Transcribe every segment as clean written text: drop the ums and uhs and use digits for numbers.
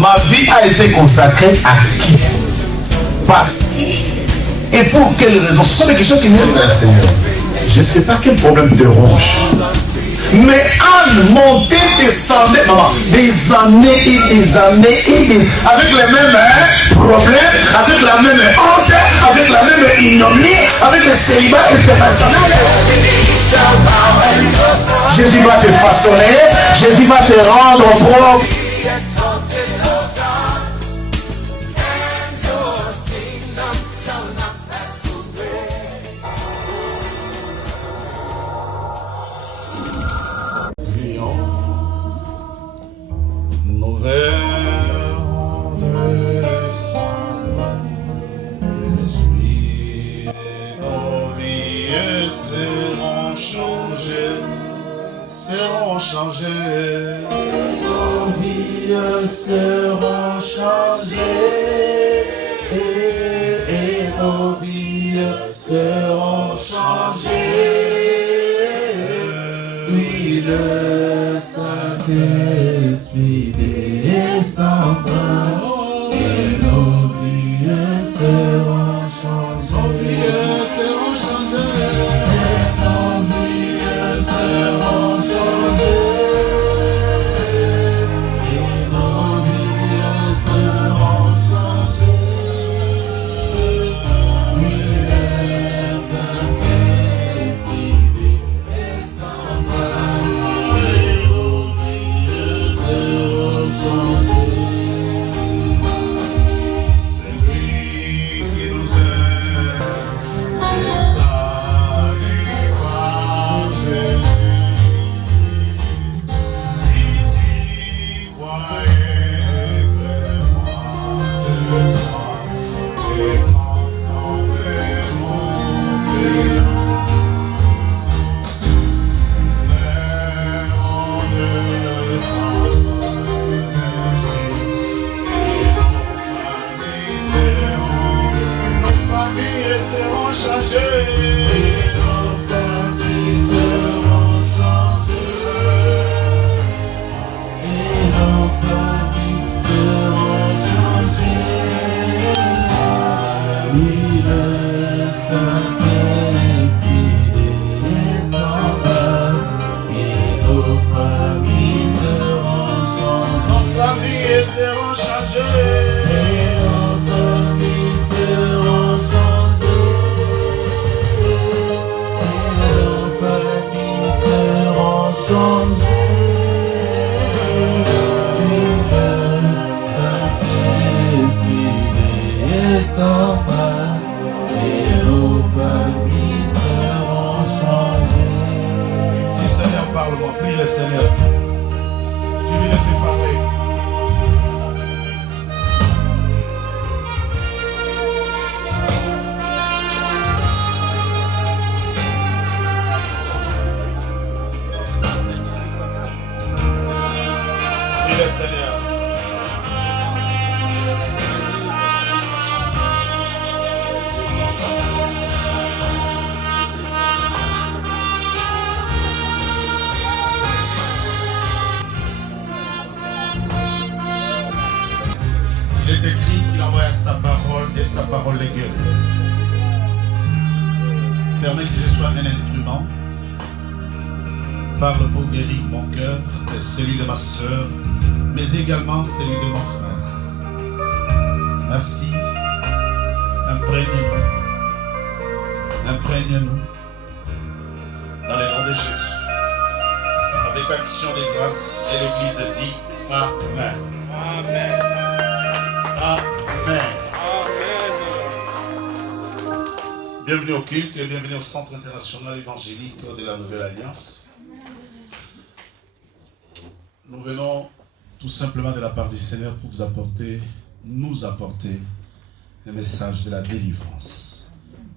Ma vie a été consacrée à qui? Par qui? Et pour quelles raisons? Ce sont des questions qui viennent vers le Seigneur. Je ne sais pas quel problème te ronge. Mais Anne montait, descendait, maman, des années et des années et des... avec les mêmes problèmes, avec la même honte, avec la même ignominie, avec le célibat international. Jésus va te façonner, Jésus va te rendre propre. Nous verrons descendre l'esprit, nos vies seront changées, nos vies seront changées, et nos vies seront changées. Oui, le Saint-Esprit descendra, et nos vies seront changées. Nos vies seront changées. Nos vies seront changées. Et nos vies seront changées. Oui, le Saint-Esprit descendra. C'est lui qui nous aime, et salut par Jésus. Si tu croyais, crée-moi, je crois, et ensemble nous prions. Nos familles seront changées. Nos familles seront changées. Et nos familles seront changées. Oui, le Saint-Esprit descendra. Et nos familles seront changées. Nos familles seront changées. Parle-moi, prie le Seigneur. Je lui laisse te parler. Prie le Seigneur. Il est écrit qu'il envoie sa parole et sa parole les guérit. Permets que je sois un instrument. Parle pour guérir mon cœur et celui de ma soeur, mais également celui de mon frère. Merci. Imprègne-nous. Imprègne-nous. Dans le nom de Jésus. Avec action de grâce, et l'Église dit Amen. Amen. Amen. Amen. Bienvenue au culte et bienvenue au Centre international évangélique de la Nouvelle Alliance. Nous venons tout simplement de la part du Seigneur pour nous apporter un message de la délivrance.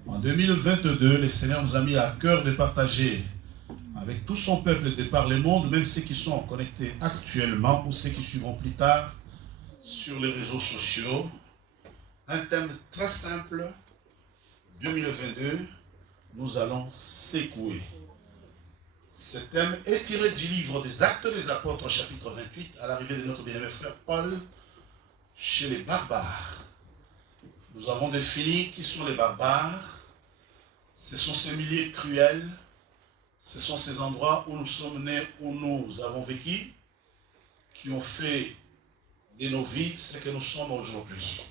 En 2022, le Seigneur nous a mis à cœur de partager avec tout son peuple de par le monde, même ceux qui sont connectés actuellement ou ceux qui suivront plus tard sur les réseaux sociaux, un thème très simple. 2022, nous allons secouer. Ce thème est tiré du livre des Actes des Apôtres, chapitre 28, à l'arrivée de notre bien-aimé frère Paul, chez les barbares. Nous avons défini qui sont les barbares. Ce sont ces milieux cruels. Ce sont ces endroits où nous sommes nés, où nous avons vécu, qui ont fait de nos vies ce que nous sommes aujourd'hui,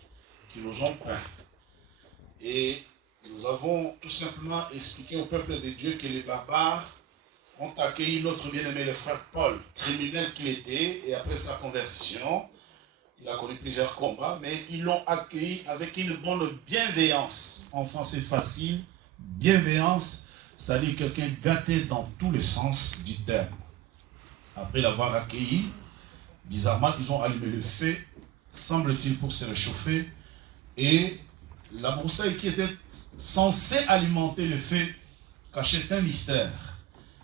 qui nous ont peints. Et nous avons tout simplement expliqué au peuple de Dieu que les barbares ont accueilli notre bien-aimé le frère Paul, criminel qu'il était, et après sa conversion, il a connu plusieurs combats, mais ils l'ont accueilli avec une bonne bienveillance. En français facile, bienveillance, c'est-à-dire quelqu'un gâté dans tous les sens du terme. Après l'avoir accueilli, bizarrement, ils ont allumé le feu, semble-t-il, pour se réchauffer, et la broussaille qui était censée alimenter le feu cachait un mystère.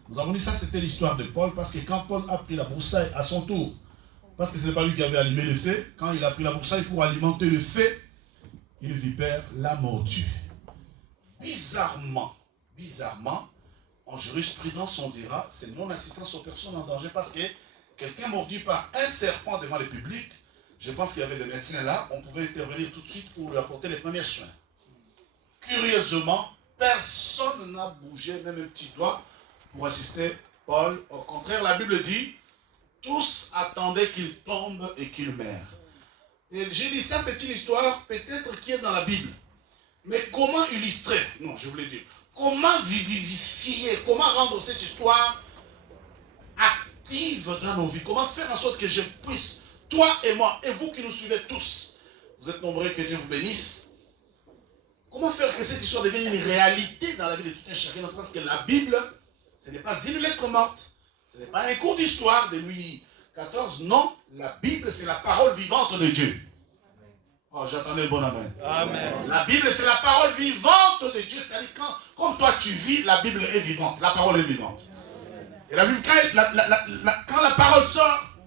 Nous avons dit ça, c'était l'histoire de Paul, parce que quand Paul a pris la broussaille à son tour, parce que ce n'est pas lui qui avait allumé le feu, quand il a pris la broussaille pour alimenter le feu, une vipère l'a mordu. Bizarrement, en jurisprudence, on dira, c'est non-assistance aux personnes en danger, parce que quelqu'un mordu par un serpent devant le public, je pense qu'il y avait des médecins là, on pouvait intervenir tout de suite pour lui apporter les premiers soins. Curieusement, personne n'a bougé, même un petit doigt, pour assister Paul. Au contraire, la Bible dit, tous attendaient qu'il tombe et qu'il meure. Et j'ai dit ça, c'est une histoire peut-être qui est dans la Bible. Mais comment illustrer? Non, je voulais dire, comment vivifier, comment rendre cette histoire active dans nos vies? Comment faire en sorte que je puisse, toi et moi, et vous qui nous suivez tous, vous êtes nombreux, que Dieu vous bénisse. Comment faire que cette histoire devienne une réalité dans la vie de tout un chacun? Parce que la Bible, ce n'est pas une lettre morte, ce n'est pas un cours d'histoire de Louis XIV, non, la Bible c'est la parole vivante de Dieu. Oh, j'attendais le bon amen. Amen. La Bible c'est la parole vivante de Dieu, c'est-à-dire comme toi tu vis, la Bible est vivante, la parole est vivante. Et la Bible, quand la parole sort,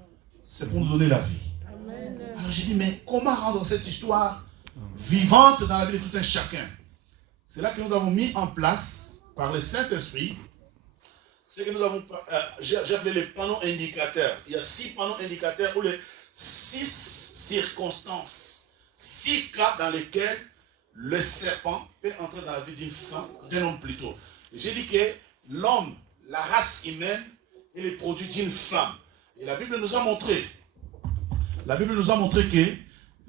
c'est pour nous donner la vie. Alors j'ai dit, mais comment rendre cette histoire vivante dans la vie de tout un chacun? C'est là que nous avons mis en place, par le Saint-Esprit, c'est que nous avons, j'ai appelé les panneaux indicateurs. Il y a 6 panneaux indicateurs où les 6 circonstances, 6 cas dans lesquels le serpent peut entrer dans la vie d'une femme, d'un homme plutôt. J'ai dit que l'homme, la race humaine, est le produit d'une femme. Et la Bible nous a montré que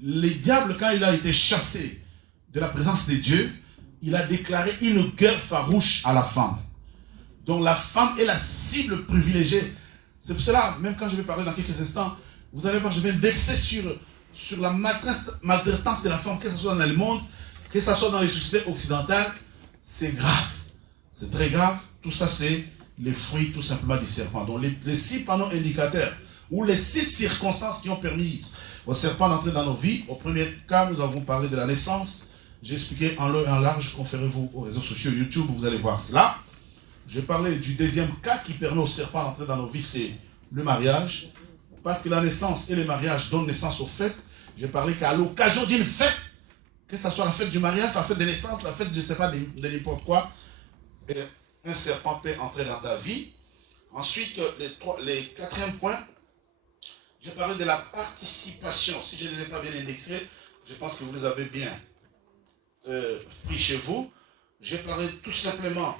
le diable, quand il a été chassé de la présence de Dieu, il a déclaré une guerre farouche à la femme. Donc la femme est la cible privilégiée. C'est pour cela, même quand je vais parler dans quelques instants, vous allez voir, je vais indexer sur la maltraitance de la femme, que ce soit dans le monde, que ce soit dans les sociétés occidentales. C'est grave. C'est très grave. Tout ça, c'est les fruits tout simplement du serpent. Donc les 6 panneaux indicateurs, ou les 6 circonstances qui ont permis au serpent d'entrer dans nos vies. Au premier cas, nous avons parlé de la naissance. J'ai expliqué en long et en large, conférez-vous aux réseaux sociaux YouTube, vous allez voir cela. J'ai parlé du deuxième cas qui permet au serpent d'entrer dans nos vies, c'est le mariage. Parce que la naissance et le mariage donnent naissance aux fêtes. J'ai parlé qu'à l'occasion d'une fête, que ce soit la fête du mariage, la fête de naissance, la fête, je ne sais pas, de n'importe quoi, un serpent peut entrer dans ta vie. Ensuite, les 4e point, j'ai parlé de la participation. Si je ne les ai pas bien indexés, je pense que vous les avez bien pris chez vous. J'ai parlé tout simplement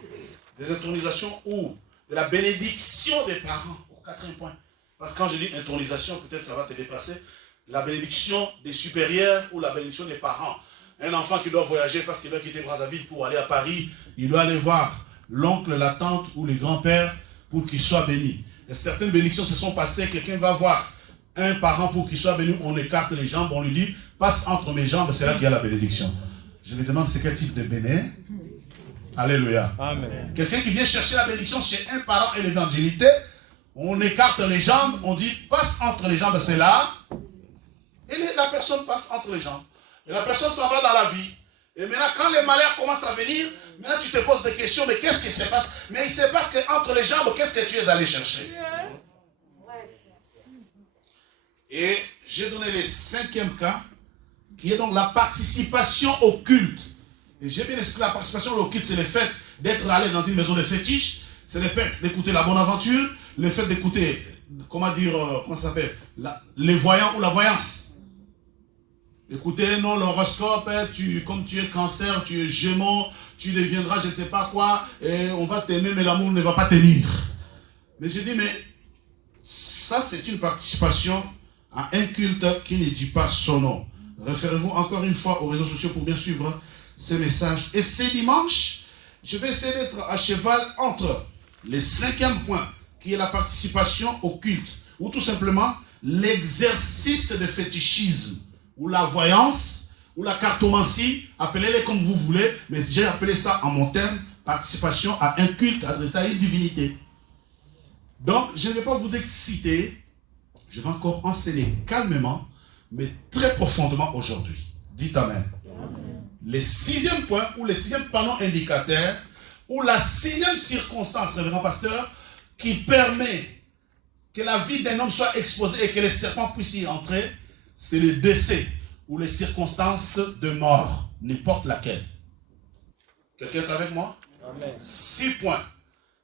des intronisations ou de la bénédiction des parents, au 4e point. Parce que quand je dis intronisation, peut-être ça va te dépasser. La bénédiction des supérieurs ou la bénédiction des parents. Un enfant qui doit voyager parce qu'il doit quitter Brazzaville pour aller à Paris, il doit aller voir l'oncle, la tante ou les grands-pères pour qu'il soit béni. Et certaines bénédictions se sont passées, quelqu'un va voir un parent pour qu'il soit béni, on écarte les jambes, on lui dit, passe entre mes jambes, c'est là qu'il y a la bénédiction. Je me demande c'est quel type de béné. Alléluia. Amen. Quelqu'un qui vient chercher la bénédiction chez un parent et l'évangélité, on écarte les jambes, on dit passe entre les jambes, c'est là. Et la personne passe entre les jambes. Et la personne s'en va dans la vie. Et maintenant, quand les malheurs commencent à venir, maintenant tu te poses des questions, mais qu'est-ce qui se passe? Mais il se passe qu'entre les jambes, qu'est-ce que tu es allé chercher? Et j'ai donné le 5e cas, qui est donc la participation au culte. Et j'ai bien expliqué la participation au culte, c'est le fait d'être allé dans une maison de fétiche, c'est le fait d'écouter la bonne aventure, le fait d'écouter, comment ça s'appelle, les voyants ou la voyance. Écoutez, non, l'horoscope, comme tu es cancer, tu es gémeaux, tu deviendras je ne sais pas quoi, et on va t'aimer, mais l'amour ne va pas tenir. Mais j'ai dit, mais ça c'est une participation à un culte qui ne dit pas son nom. Référez-vous encore une fois aux réseaux sociaux pour bien suivre ces messages. Et ce dimanche, je vais essayer d'être à cheval entre le 5e point, qui est la participation au culte, ou tout simplement l'exercice de fétichisme, ou la voyance, ou la cartomancie, appelez-les comme vous voulez, mais j'ai appelé ça en mon terme, participation à un culte adressé à une divinité. Donc, je ne vais pas vous exciter, je vais encore enseigner calmement, mais très profondément aujourd'hui. Dites Amen. Le 6e point, ou le 6e panneau indicateur, ou la 6e circonstance, révérend pasteur, qui permet que la vie d'un homme soit exposée et que les serpents puissent y entrer, c'est le décès ou les circonstances de mort, n'importe laquelle. Quelqu'un est avec moi? Amen. 6 points.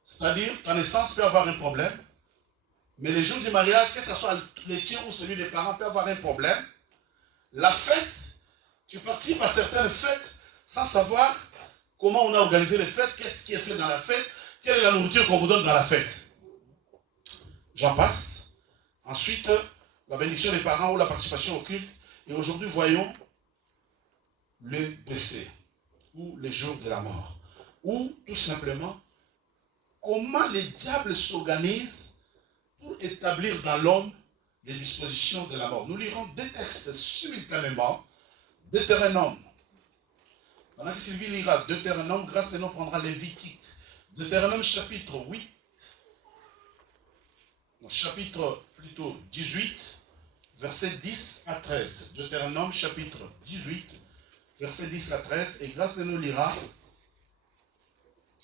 C'est-à-dire, ta naissance peut avoir un problème, mais le jour du mariage, que ce soit le tien ou celui des parents, peut avoir un problème. La fête, tu participes à certaines fêtes sans savoir comment on a organisé les fêtes, qu'est-ce qui est fait dans la fête, quelle est la nourriture qu'on vous donne dans la fête. J'en passe. Ensuite, la bénédiction des parents ou la participation au culte. Et aujourd'hui, voyons le décès ou les jours de la mort. Ou tout simplement, comment les diables s'organisent pour établir dans l'homme les dispositions de la mort. Nous lirons 2 textes simultanément. Deutéronome. Pendant que Sylvie lira Deutéronome, grâce de nous prendra Lévitique. Deutéronome chapitre 8. Chapitre plutôt 18, versets 10 à 13. Deutéronome chapitre 18, versets 10 à 13. Et grâce de nous lira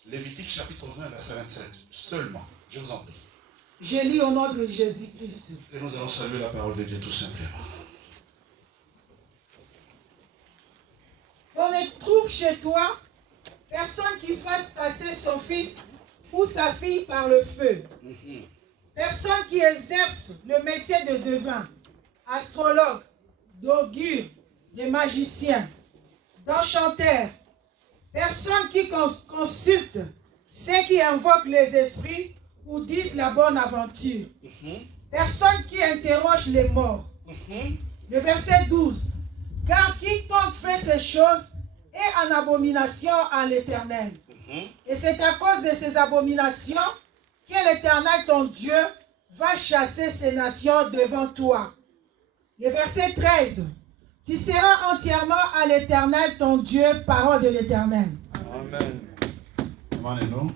Lévitique chapitre 20, verset 27. Seulement, je vous en prie. Je lis au nom de Jésus-Christ. Et nous allons saluer la parole de Dieu tout simplement. On ne trouve chez toi personne qui fasse passer son fils ou sa fille par le feu. Personne qui exerce le métier de devin, astrologue, d'augure, de magicien, d'enchanteur. Personne qui consulte ceux qui invoquent les esprits ou disent la bonne aventure. Personne qui interroge les morts. Le verset 12. Car quiconque fait ces choses est en abomination à l'Éternel. Et c'est à cause de ces abominations que l'Éternel, ton Dieu, va chasser ces nations devant toi. Le verset 13. Tu seras entièrement à l'Éternel, ton Dieu, parole de l'Éternel. Amen. Amen.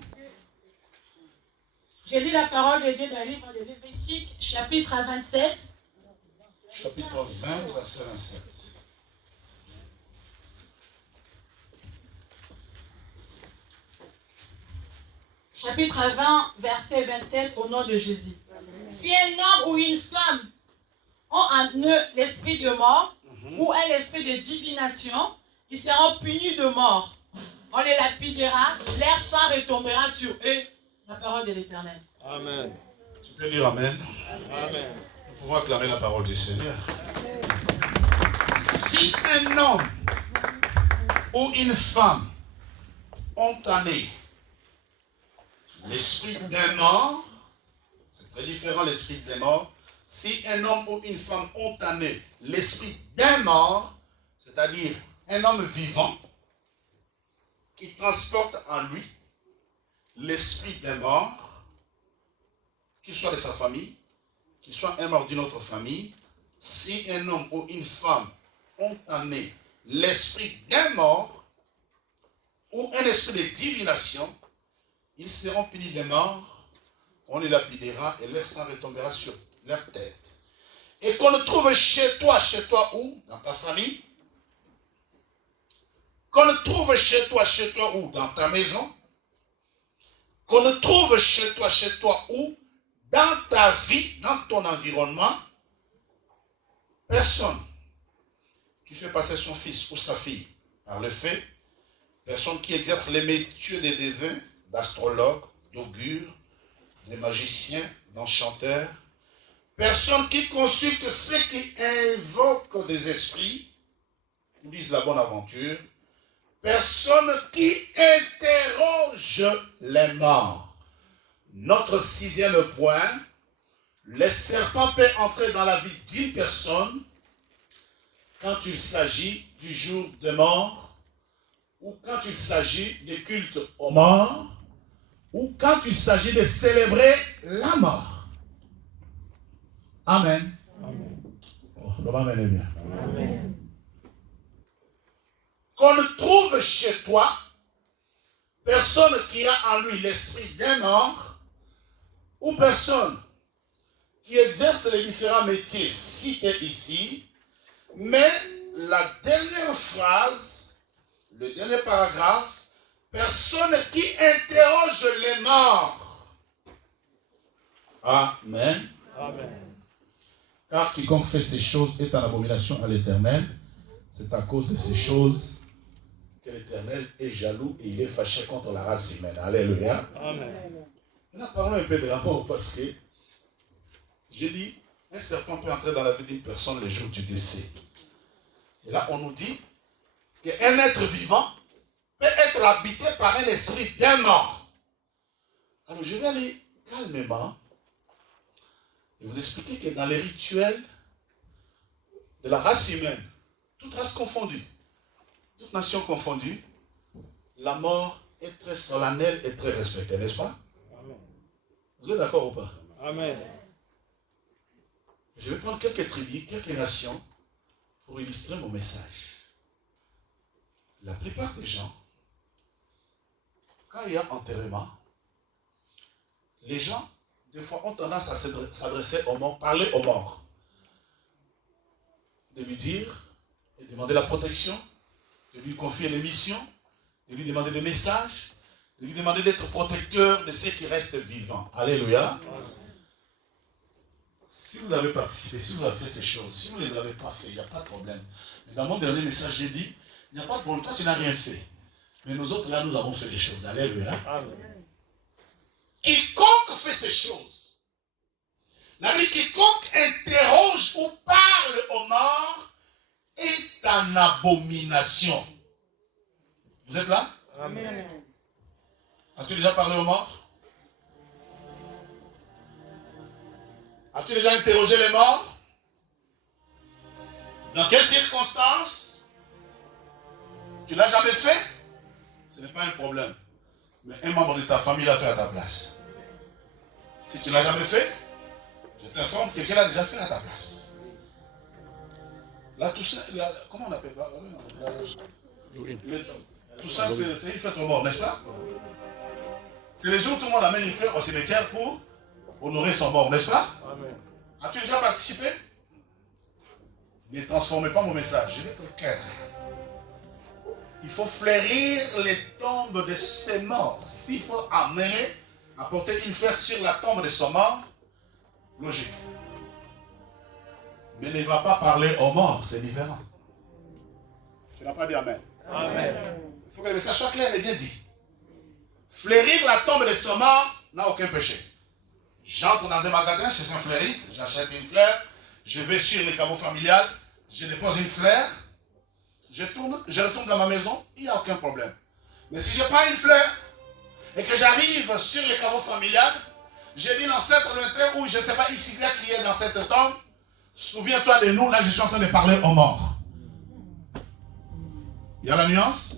Je lis la parole de Dieu dans le livre de Lévitique, chapitre 27. Chapitre 20, verset 27. Chapitre 20, verset 27, au nom de Jésus. Si un homme ou une femme ont en eux l'esprit de mort ou un esprit de divination, ils seront punis de mort. On les lapidera, leur sang retombera sur eux. La parole de l'Éternel. Amen. Tu peux dire Amen. Amen. Nous pouvons acclamer la parole du Seigneur. Si un homme ou une femme ont en eux l'esprit d'un mort, c'est très différent l'esprit d'un mort. Si un homme ou une femme ont en eux l'esprit d'un mort, c'est-à-dire un homme vivant qui transporte en lui l'esprit d'un mort, qu'il soit de sa famille, qu'il soit un mort d'une autre famille, si un homme ou une femme ont en eux l'esprit d'un mort ou un esprit de divination, ils seront punis de mort, on les lapidera et leur sang retombera sur leur tête. Et qu'on le trouve chez toi où? Dans ta famille. Qu'on le trouve chez toi où? Dans ta maison. Qu'on le trouve chez toi où? Dans ta vie, dans ton environnement. Personne qui fait passer son fils ou sa fille par le fait, personne qui exerce les métiers des devins, d'astrologues, d'augures, de magiciens, d'enchanteurs, personne qui consulte ceux qui invoquent des esprits nous disent la bonne aventure, personne qui interroge les morts. Notre 6e point, les serpents peuvent entrer dans la vie d'une personne quand il s'agit du jour de mort, ou quand il s'agit des cultes aux morts, ou quand il s'agit de célébrer la mort. Amen. Amen. Oh, le amen est bien. Amen. Qu'on trouve chez toi personne qui a en lui l'esprit d'un mort, ou personne qui exerce les différents métiers cités ici, mais la dernière phrase, le dernier paragraphe, personne qui interroge les morts. Amen. Amen. Car quiconque fait ces choses est en abomination à l'Éternel. C'est à cause de ces choses que l'Éternel est jaloux et il est fâché contre la race humaine. Alléluia. Amen. Maintenant, parlons un peu de la mort parce que j'ai dit, un serpent peut entrer dans la vie d'une personne le jour du décès. Et là, on nous dit qu'un être vivant peut être habité par un esprit d'un mort. Alors, je vais aller calmement et vous expliquer que dans les rituels de la race humaine, toute race confondue, toute nation confondue, la mort est très solennelle et très respectée, n'est-ce pas? Amen. Vous êtes d'accord ou pas? Amen. Je vais prendre quelques tribus, quelques nations pour illustrer mon message. La plupart des gens, quand il y a enterrement, les gens, des fois, ont tendance à s'adresser aux morts, parler aux morts. De lui dire, et demander la protection, de lui confier des missions, de lui demander des messages, de lui demander d'être protecteur de ceux qui restent vivants. Alléluia. Si vous avez participé, si vous avez fait ces choses, si vous ne les avez pas fait, il n'y a pas de problème. Mais dans mon dernier message, j'ai dit, il n'y a pas de problème, toi tu n'as rien fait. Mais nous autres, là, nous avons fait des choses. Alléluia. Amen. Quiconque fait ces choses, la vie, quiconque interroge ou parle aux morts est en abomination. Vous êtes là? Amen. As-tu déjà parlé aux morts? As-tu déjà interrogé les morts? Dans quelles circonstances? Tu ne l'as jamais fait? Ce n'est pas un problème. Mais un membre de ta famille l'a fait à ta place. Si tu ne l'as jamais fait, je t'informe que quelqu'un l'a déjà fait à ta place. Là, tout ça, comment on appelle ça? Tout ça, c'est une fête aux morts, n'est-ce pas? C'est le jour où tout le monde amène une fleur au cimetière pour honorer son mort, n'est-ce pas? Amen. As-tu déjà participé? Ne transformez pas mon message, je vais être clair. Il faut fleurir les tombes de ses morts. S'il faut apporter une fleur sur la tombe de son mort, logique. Mais ne va pas parler aux morts, c'est différent. Tu n'as pas dit Amen. Amen. Il faut que le message soit clair et bien dit. Fleurir la tombe de son mort n'a aucun péché. J'entre dans un magasin, je suis un fleuriste, j'achète une fleur, je vais sur le caveau familial, je dépose une fleur, je retourne dans ma maison, il n'y a aucun problème. Mais si je prends une fleur et que j'arrive sur le caveau familial, je dis l'ancêtre lointain ou je ne sais pas XY qui est dans cette tombe, souviens-toi de nous, là je suis en train de parler aux morts. Il y a la nuance?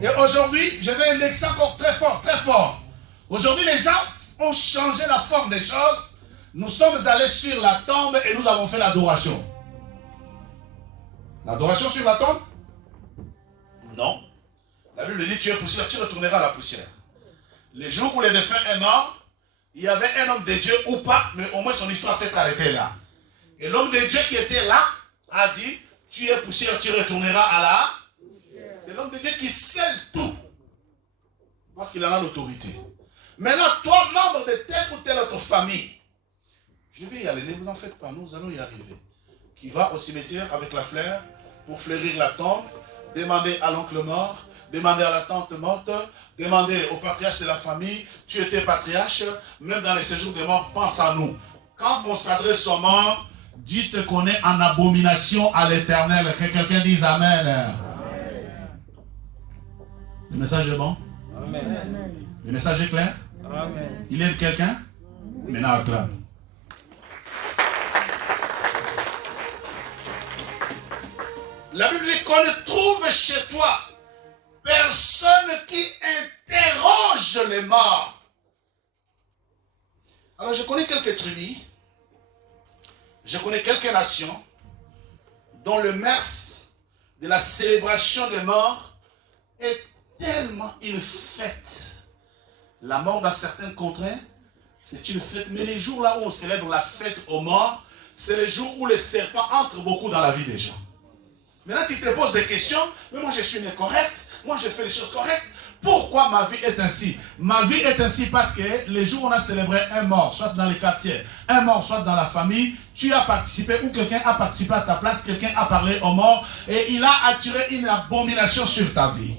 Et aujourd'hui, je vais indexer encore très fort, très fort. Aujourd'hui, les gens ont changé la forme des choses. Nous sommes allés sur la tombe et nous avons fait l'adoration. L'adoration sur la tombe? Non. La Bible dit, tu es poussière, tu retourneras à la poussière. Les jours où le défunt est mort, il y avait un homme de Dieu ou pas, mais au moins son histoire s'est arrêtée là. Et l'homme de Dieu qui était là a dit, tu es poussière, tu retourneras à la... C'est l'homme de Dieu qui scelle tout. Parce qu'il en a l'autorité. Maintenant, toi, membre de telle ou telle autre famille, je vais y aller, ne vous en faites pas, nous allons y arriver. Qui va au cimetière avec la fleur pour fleurir la tombe, demander à l'oncle mort, demander à la tante morte, demander au patriarche de la famille, tu étais patriarche, même dans les séjours des morts, pense à nous. Quand on s'adresse aux morts, dites qu'on est en abomination à l'Éternel. Que quelqu'un dise Amen. Le message est bon? Amen. Le message est clair? Amen. Il aide quelqu'un? Maintenant, acclame. La Bible dit qu'on ne trouve chez toi personne qui interroge les morts. Alors je connais quelques tribus, je connais quelques nations dont le mœurs de la célébration des morts est tellement une fête. La mort dans certaines contrées, c'est une fête. Mais les jours là où on célèbre la fête aux morts, c'est les jours où les serpents entrent beaucoup dans la vie des gens. Maintenant, tu te poses des questions. Mais moi, je suis né correct. Moi, je fais les choses correctes. Pourquoi ma vie est ainsi? Ma vie est ainsi parce que les jours où on a célébré un mort, soit dans les quartiers, un mort, soit dans la famille, tu as participé ou quelqu'un a participé à ta place, quelqu'un a parlé aux morts et il a attiré une abomination sur ta vie.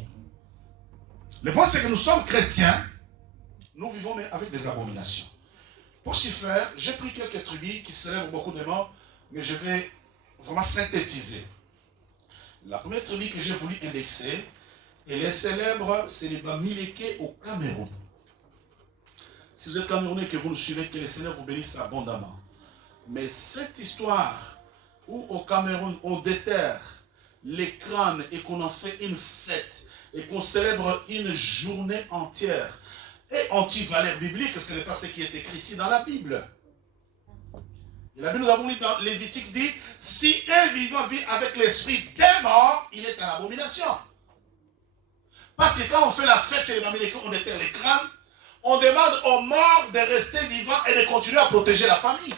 Le point, c'est que nous sommes chrétiens. Nous vivons mais avec des abominations. Pour ce faire, j'ai pris quelques tribus qui célèbrent beaucoup de morts, mais je vais vraiment synthétiser. La première tribu que j'ai voulu indexer, elle est célèbre, c'est les Bamileke au Cameroun. Si vous êtes Camerounais et que vous nous suivez, que les Seigneurs vous bénissent abondamment. Mais cette histoire où au Cameroun on déterre les crânes et qu'on en fait une fête et qu'on célèbre une journée entière et anti-valeur biblique, ce n'est pas ce qui est écrit ici dans la Bible. Et la Bible, nous avons lu dans Lévitique dit, si un vivant vit avec l'esprit des morts, il est en abomination. Parce que quand on fait la fête chez les Bamileke, on déterre les crânes, on demande aux morts de rester vivants et de continuer à protéger la famille.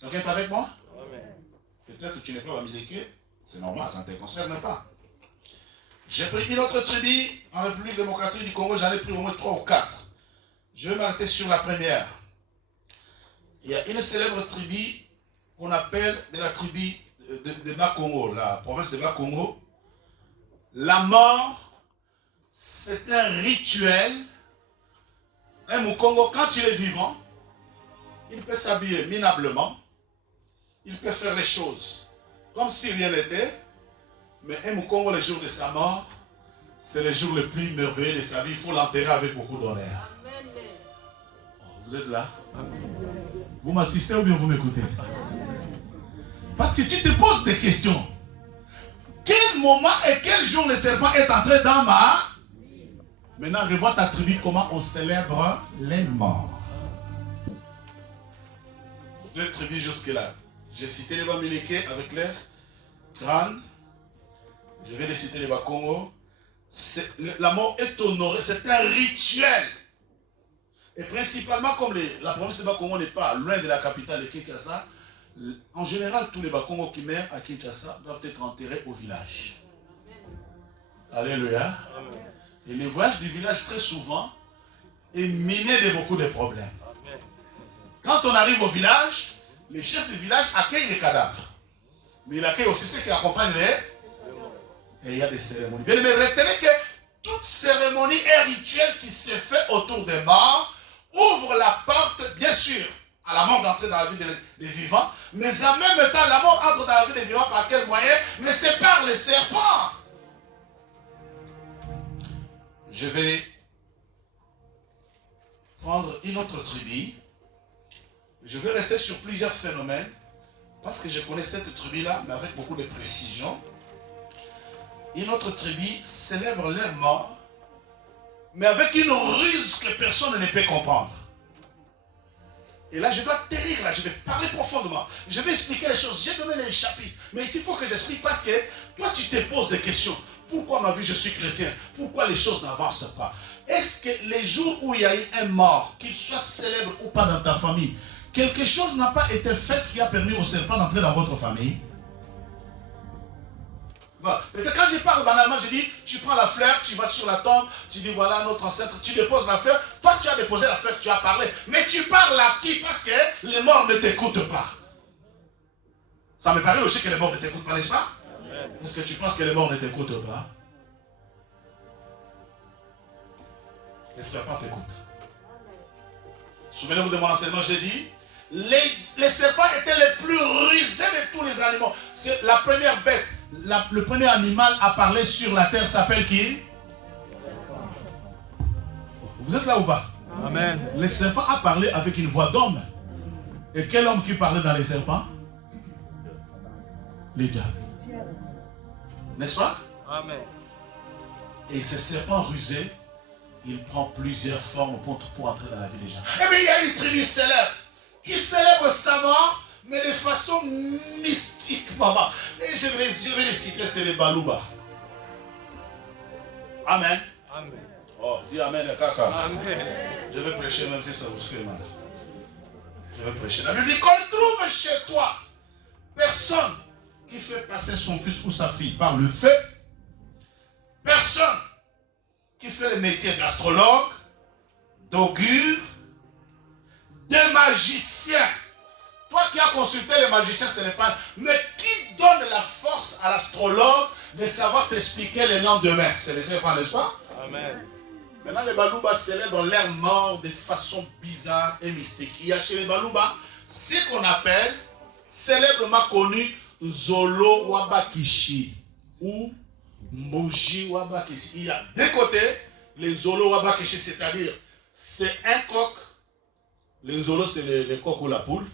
Quelqu'un est avec moi? Peut-être que tu n'es pas Bamileke, c'est normal, ça ne te concerne pas. J'ai pris une autre tribu en République démocratique du Congo, j'en ai pris au moins 3 ou 4. Je vais m'arrêter sur la première. Il y a une célèbre tribu qu'on appelle de la tribu de Bas-Congo, la province de Bas-Congo. La mort, c'est un rituel. Un Mukongo, quand il est vivant, il peut s'habiller minablement, il peut faire les choses comme si rien n'était, mais un Mukongo, le jour de sa mort, c'est le jour le plus merveilleux de sa vie. Il faut l'enterrer avec beaucoup d'honneur. Vous êtes là? Vous m'assistez ou bien vous m'écoutez? Parce que tu te poses des questions. Quel moment et quel jour le serpent est entré dans ma... Maintenant, revois ta tribu, comment on célèbre les morts. 2 tribus jusque-là. J'ai cité les Bamileke avec leur crâne. Je vais les citer les Bas-Congo. La mort est honorée, c'est un rituel. Et principalement, comme la province de Bas-Congo n'est pas loin de la capitale de Kinshasa, en général, tous les Bas-Congo qui meurent à Kinshasa doivent être enterrés au village. Alléluia. Et le voyage du village, très souvent, est miné de beaucoup de problèmes. Quand on arrive au village, les chefs du village accueillent les cadavres. Mais il accueille aussi ceux qui accompagnent les... Et il y a des cérémonies. Bien, mais retenez que toute cérémonie et rituel qui se fait autour des morts ouvre la porte, bien sûr, à la mort d'entrer dans la vie des vivants, mais en même temps, la mort entre dans la vie des vivants par quel moyen? Mais c'est par les serpents. Je vais prendre une autre tribu. Je vais rester sur plusieurs phénomènes, parce que je connais cette tribu-là, mais avec beaucoup de précision. Une autre tribu célèbre les morts, mais avec une ruse que personne ne peut comprendre. Et là, je vais atterrir, là, je vais parler profondément. Je vais expliquer les choses. J'ai donné les chapitres. Mais ici, il faut que j'explique parce que toi, tu te poses des questions. Pourquoi ma vie, je suis chrétien? Pourquoi les choses n'avancent pas? Est-ce que les jours où il y a eu un mort, qu'il soit célèbre ou pas dans ta famille, quelque chose n'a pas été fait qui a permis au serpent d'entrer dans votre famille? Voilà. Quand je parle banalement, je dis, tu prends la fleur, tu vas sur la tombe, tu dis voilà notre ancêtre, tu déposes la fleur. Toi, tu as déposé la fleur, tu as parlé. Mais tu parles à qui? Parce que les morts ne t'écoutent pas. Ça me paraît logique que les morts ne t'écoutent pas, n'est-ce pas? Est-ce que tu penses que les morts ne t'écoutent pas? Les serpents t'écoutent. Souvenez-vous de mon enseignement, j'ai dit, Les serpents étaient les plus rusés de tous les animaux. C'est la première bête, le premier animal à parler sur la terre s'appelle qui? Vous êtes là ou pas? Amen. Le serpent a parlé avec une voix d'homme. Et quel homme qui parlait dans les serpents? Les diables. N'est-ce pas? Amen. Et ce serpent rusé, il prend plusieurs formes pour entrer dans la vie des gens. Eh bien, il y a une tribu célèbre qui célèbre sa mort, mais de façon mystique, maman. Et je vais les citer, c'est les Balouba. Amen. Amen. Oh, dis Amen, caca. Amen. Je vais prêcher même si ça vous fait mal. Je vais prêcher. La Bible dit qu'on trouve chez toi personne qui fait passer son fils ou sa fille par le feu. Personne qui fait le métier d'astrologue, d'augure, de magicien. Toi qui as consulté les magiciens, ce n'est pas... Mais qui donne la force à l'astrologue de savoir t'expliquer les lendemains? C'est les serpents, n'est-ce pas? Amen. Maintenant, les Balouba célèbrent leur mort de façon bizarre et mystique. Il y a chez les Balouba ce qu'on appelle, célèbrement connu, Zolo Wabakishi ou Mboji Wabakishi. Il y a d'un côté les Zolo Wabakishi, c'est-à-dire c'est un coq. Les Zolo, c'est les coqs ou la poule,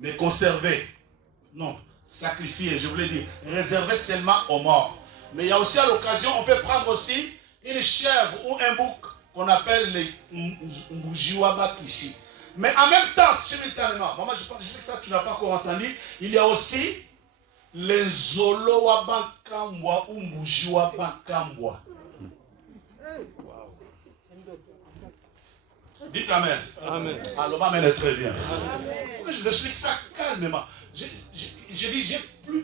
mais conservé. Non, sacrifié, je voulais dire, réservé seulement aux morts. Mais il y a aussi à l'occasion, on peut prendre aussi une chèvre ou un bouc qu'on appelle les Mbujiwabakishi. Mais en même temps, simultanément, maman, je sais que ça tu n'as pas encore entendu, il y a aussi les Zolowabakambwa ou Mbujiwabakambwa. Dites Amen. Amen. Alors, Amen est très bien. Il faut que je vous explique ça calmement. J'ai dit, j'ai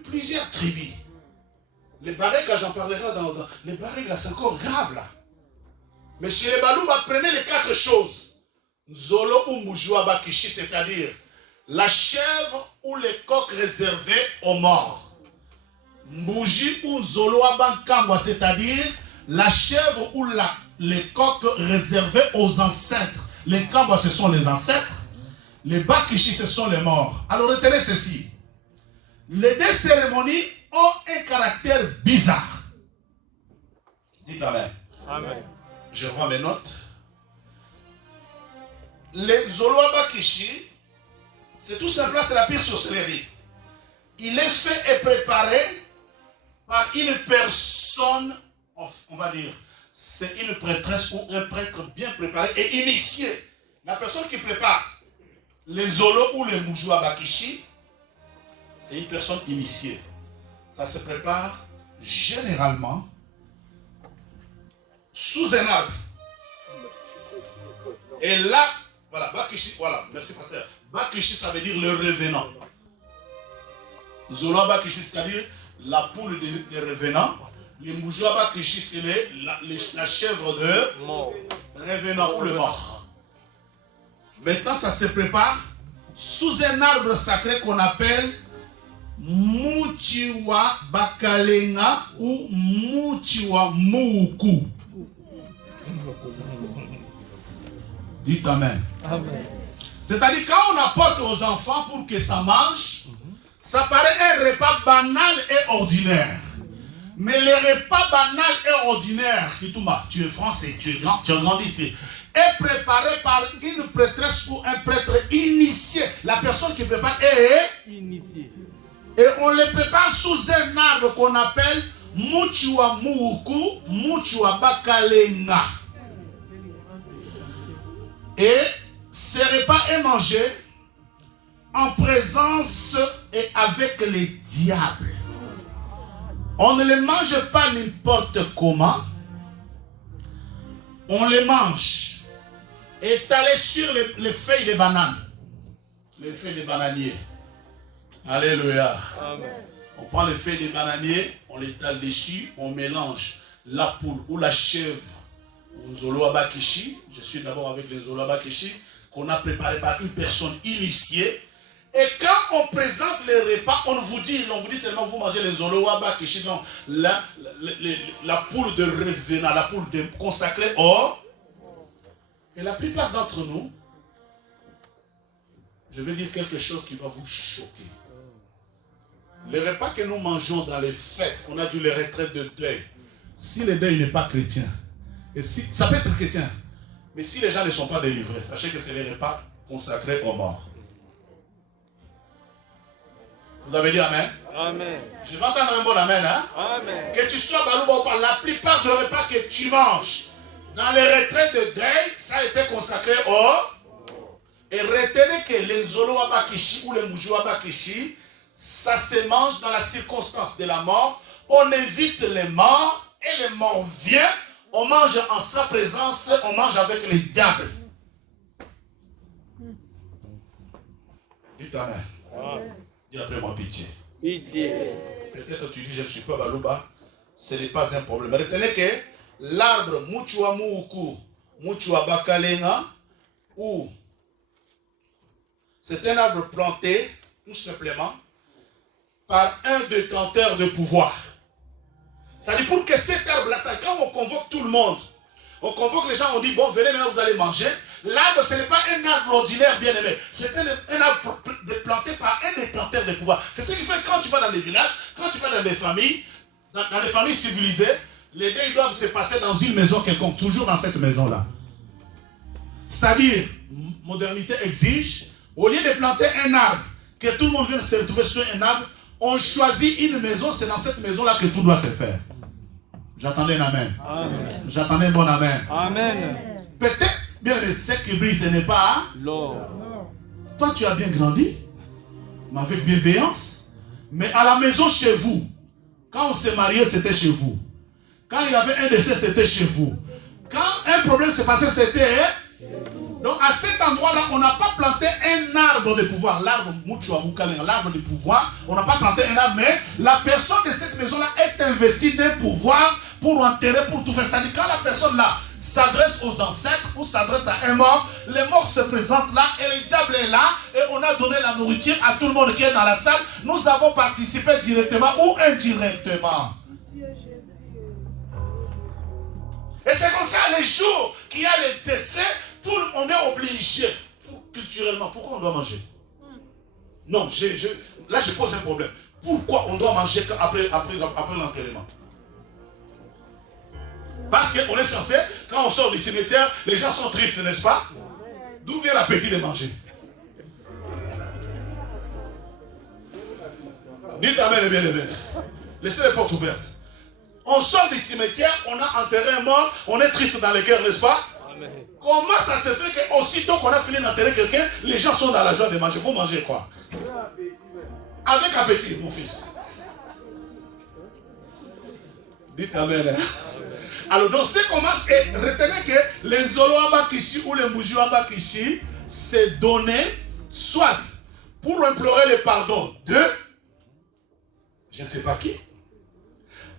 plusieurs tribus. Les barriques, j'en parlerai dans les barriques, là, c'est encore grave, là. Mais chez les Balouba, prenez les 4 choses. Zolo ou Moujoua Bakishi, c'est-à-dire la chèvre ou les coqs réservés aux morts. Mouji ou Zolo Abankambwa, c'est-à-dire la chèvre ou les coqs réservés aux ancêtres. Les Kambwa, ce sont les ancêtres. Les Bakishi, ce sont les morts. Alors retenez ceci. Les 2 cérémonies ont un caractère bizarre. Dites Amen. Amen. Je revois mes notes. Les Zoloabakishi, c'est tout simplement, c'est la pire sorcellerie. Il est fait et préparé par une personne, on va dire, c'est une prêtresse ou un prêtre bien préparé et initié. La personne qui prépare les Zolo ou les Moujoua-Bakishi, c'est une personne initiée. Ça se prépare généralement sous un arbre. Et là, voilà, Bakishi, voilà, merci pasteur. Bakishi, ça veut dire le revenant. Zolo Bakishi, c'est-à-dire la poule des revenants. Les Moujoua Bakishi, c'est la chèvre de revenant ou le mort. Maintenant, ça se prépare sous un arbre sacré qu'on appelle Muchiwa Bakalenga ou Muchiwa Moukou. Dites Amen. Amen. C'est-à-dire quand on apporte aux enfants pour que ça mange, ça paraît un repas banal et ordinaire. Mais les repas banals et ordinaires, Kitouma, tu es français, tu as grandi ici, est préparé par une prêtresse ou un prêtre initié. La personne qui prépare est Initié. et on les prépare sous un arbre qu'on appelle Muchiwa Moukou, Muchiwa Bakalenga. Et ce repas est mangé en présence et avec les diables. On ne les mange pas n'importe comment. On les mange étalés sur les feuilles de bananes. Les feuilles de bananiers. Alléluia. Amen. On prend les feuilles de bananiers, on les étale dessus, on mélange la poule ou la chèvre ou Zoloabakishi. Je suis d'abord avec les Zoloabakishi qu'on a préparé par une personne initiée. Et quand on présente les repas, on vous dit seulement vous mangez les Zoloabakishi, donc la poule de revenant, la poule consacrée or. Et la plupart d'entre nous, je vais dire quelque chose qui va vous choquer. Les repas que nous mangeons dans les fêtes, on a dû les retraites de deuil. Si le deuil n'est pas chrétien, et si, ça peut être chrétien, mais si les gens ne sont pas délivrés, sachez que c'est les repas consacrés aux morts. Vous avez dit amen? Amen. Je vais entendre un bon amen. Hein? Amen. Que tu sois Balouba ou pas, la plupart des repas que tu manges dans les retraites de deuil, ça a été consacré aux... Et retenez que les Zolo Abakishi ou les Moujou Abakishi, ça se mange dans la circonstance de la mort. On évite les morts et les morts viennent. On mange en sa présence, on mange avec les diables. Dites amen. Dis après moi pitié. Pitié. Peut-être tu dis je ne suis pas Balouba. Ce n'est pas un problème. Retenez que l'arbre Muchua Moukou, Muchua Bakalenga, ou c'est un arbre planté tout simplement par un détenteur de pouvoir. C'est-à-dire pour que cet arbre-là, quand on convoque tout le monde, on convoque les gens, on dit, bon, venez maintenant, vous allez manger. L'arbre, ce n'est pas un arbre ordinaire, bien aimé. C'est un arbre planté par un détenteur de pouvoir. C'est ce qui fait que quand tu vas dans les villages, quand tu vas dans les familles, dans les familles civilisées, les deuils doivent se passer dans une maison quelconque, toujours dans cette maison-là. C'est-à-dire, modernité exige, au lieu de planter un arbre, que tout le monde vienne se retrouver sur un arbre, on choisit une maison, c'est dans cette maison-là que tout doit se faire. J'attendais un amen. Amen. J'attendais un bon amen. Amen. Peut-être, bien le sec qui brille, ce n'est pas... L'or. Toi, tu as bien grandi, mais avec bienveillance. Mais à la maison, chez vous, quand on s'est marié, c'était chez vous. Quand il y avait un décès, c'était chez vous. Quand un problème s'est passé, c'était... Donc à cet endroit-là, on n'a pas planté un arbre de pouvoir. L'arbre l'arbre de pouvoir. On n'a pas planté un arbre, mais la personne de cette maison-là est investie d'un pouvoir pour enterrer, pour tout faire. C'est-à-dire quand la personne-là s'adresse aux ancêtres ou s'adresse à un mort, les morts se présentent là et le diable est là et on a donné la nourriture à tout le monde qui est dans la salle. Nous avons participé directement ou indirectement. Et c'est comme ça, les jours qu'il y a le décès, on est obligé, culturellement, pourquoi on doit manger? Non, là je pose un problème. Pourquoi on doit manger après l'enterrement? Parce qu'on est censé, quand on sort du cimetière, les gens sont tristes, n'est-ce pas? D'où vient l'appétit de manger? Dites amen, bien aimé. Laissez les portes ouvertes. On sort du cimetière, on a enterré un mort, on est triste dans le cœur, n'est-ce pas? Amen. Comment ça se fait qu'aussitôt qu'on a fini d'enterrer quelqu'un, les gens sont dans la joie de manger? Vous mangez quoi? Avec appétit, mon fils. Dites amen. Alors, donc, c'est comment, et retenez que les Zolo Abakishi ou les Moujou Abakishi, c'est donné, soit pour implorer le pardon de, je ne sais pas qui,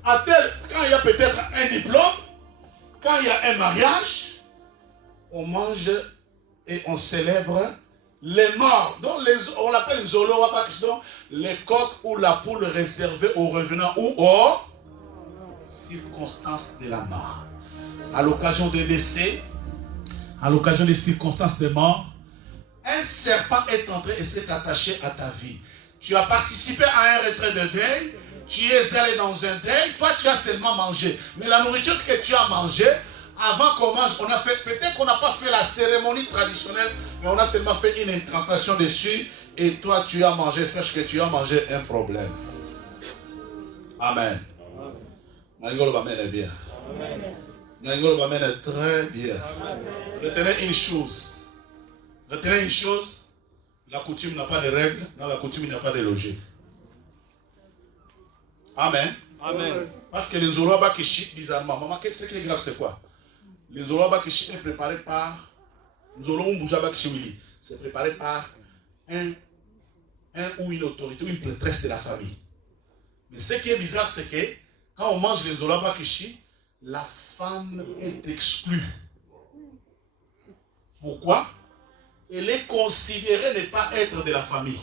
quand il y a peut-être un diplôme, quand il y a un mariage, on mange et on célèbre les morts. Donc on l'appelle les Zolo Abakishi, donc les coqs ou la poule réservée aux revenants ou aux circonstances de la mort. À l'occasion des décès, à l'occasion des circonstances de mort, un serpent est entré et s'est attaché à ta vie. Tu as participé à un retrait de deuil, tu es allé dans un deuil, toi tu as seulement mangé. Mais la nourriture que tu as mangée, avant qu'on mange, on a fait, peut-être qu'on n'a pas fait la cérémonie traditionnelle, mais on a seulement fait une incantation dessus, et toi tu as mangé, sache que tu as mangé un problème. Amen. Nangolo Bamen est bien. Nangolo Bamen est très bien. Retenez une chose. Retenez une chose. La coutume n'a pas de règles. Dans la coutume, il n'y a pas de logique. Amen. Amen. Parce que les Zoroba Kishi, bizarrement, maman, ce qui est grave, c'est quoi? Les Zoroba Kishi est préparé par. C'est préparé par un ou une autorité ou une prêtresse de la famille. Mais ce qui est bizarre, c'est que quand on mange les Zoroba Kishi, la femme est exclue. Pourquoi? Elle est considérée ne pas être de la famille.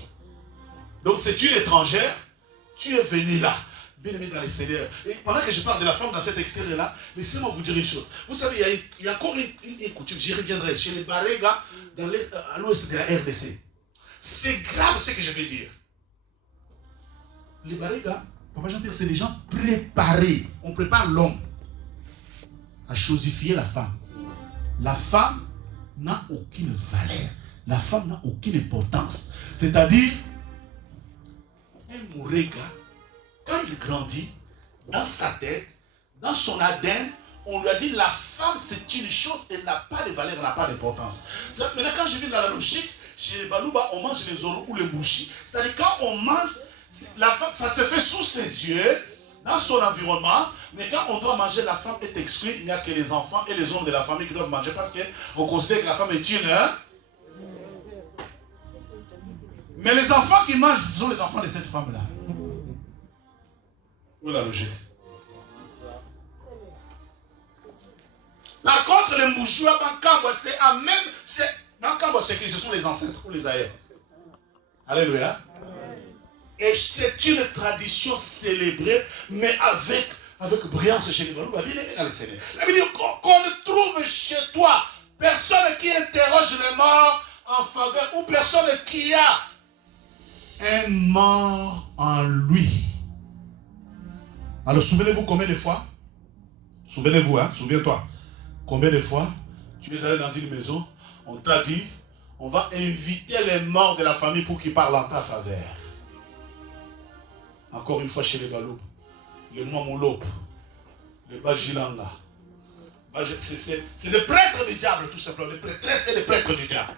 Donc c'est une étrangère, tu es venu là, bien aimé dans les Seigneurs. Et pendant que je parle de la femme dans cet extérieur-là, laissez-moi vous dire une chose. Vous savez, il y a encore une coutume, j'y reviendrai, chez les Barega, à l'ouest de la RDC. C'est grave ce que je vais dire. Les Bariga, Papa Jean-Pierre, c'est des gens préparés. On prépare l'homme à chosifier la femme. La femme n'a aucune valeur. La femme n'a aucune importance. C'est-à-dire, un Mourega, quand il grandit, dans sa tête, dans son ADN, on lui a dit la femme c'est une chose, elle n'a pas de valeur, elle n'a pas d'importance. Maintenant quand je viens dans la logique, chez les Balouba, on mange les oros ou les bouchis. C'est-à-dire quand on mange, la femme, ça se fait sous ses yeux, dans son environnement, mais quand on doit manger, la femme est exclue. Il n'y a que les enfants et les hommes de la famille qui doivent manger parce qu'on considère que la femme est une. Mais les enfants qui mangent, ce sont les enfants de cette femme-là. Où est la logique? Par contre, les Mbouchoua, Bankamba, c'est à même. Bankamba, c'est qui? Ce sont les ancêtres ou les aïeux. Alléluia. Et c'est une tradition célébrée, mais avec brillance chez les Balouba. La Bible dit qu'on ne trouve chez toi personne qui interroge les morts en faveur, ou personne qui a un mort en lui. Alors souvenez-vous combien de fois? Souvenez-vous, souviens-toi. Combien de fois tu es allé dans une maison, on t'a dit, on va inviter les morts de la famille pour qu'ils parlent en ta faveur. Encore une fois chez les Balou, les Mouamoulope, les Bajilanga. C'est les prêtres du diable tout simplement. Les prêtresses et les prêtres du diable.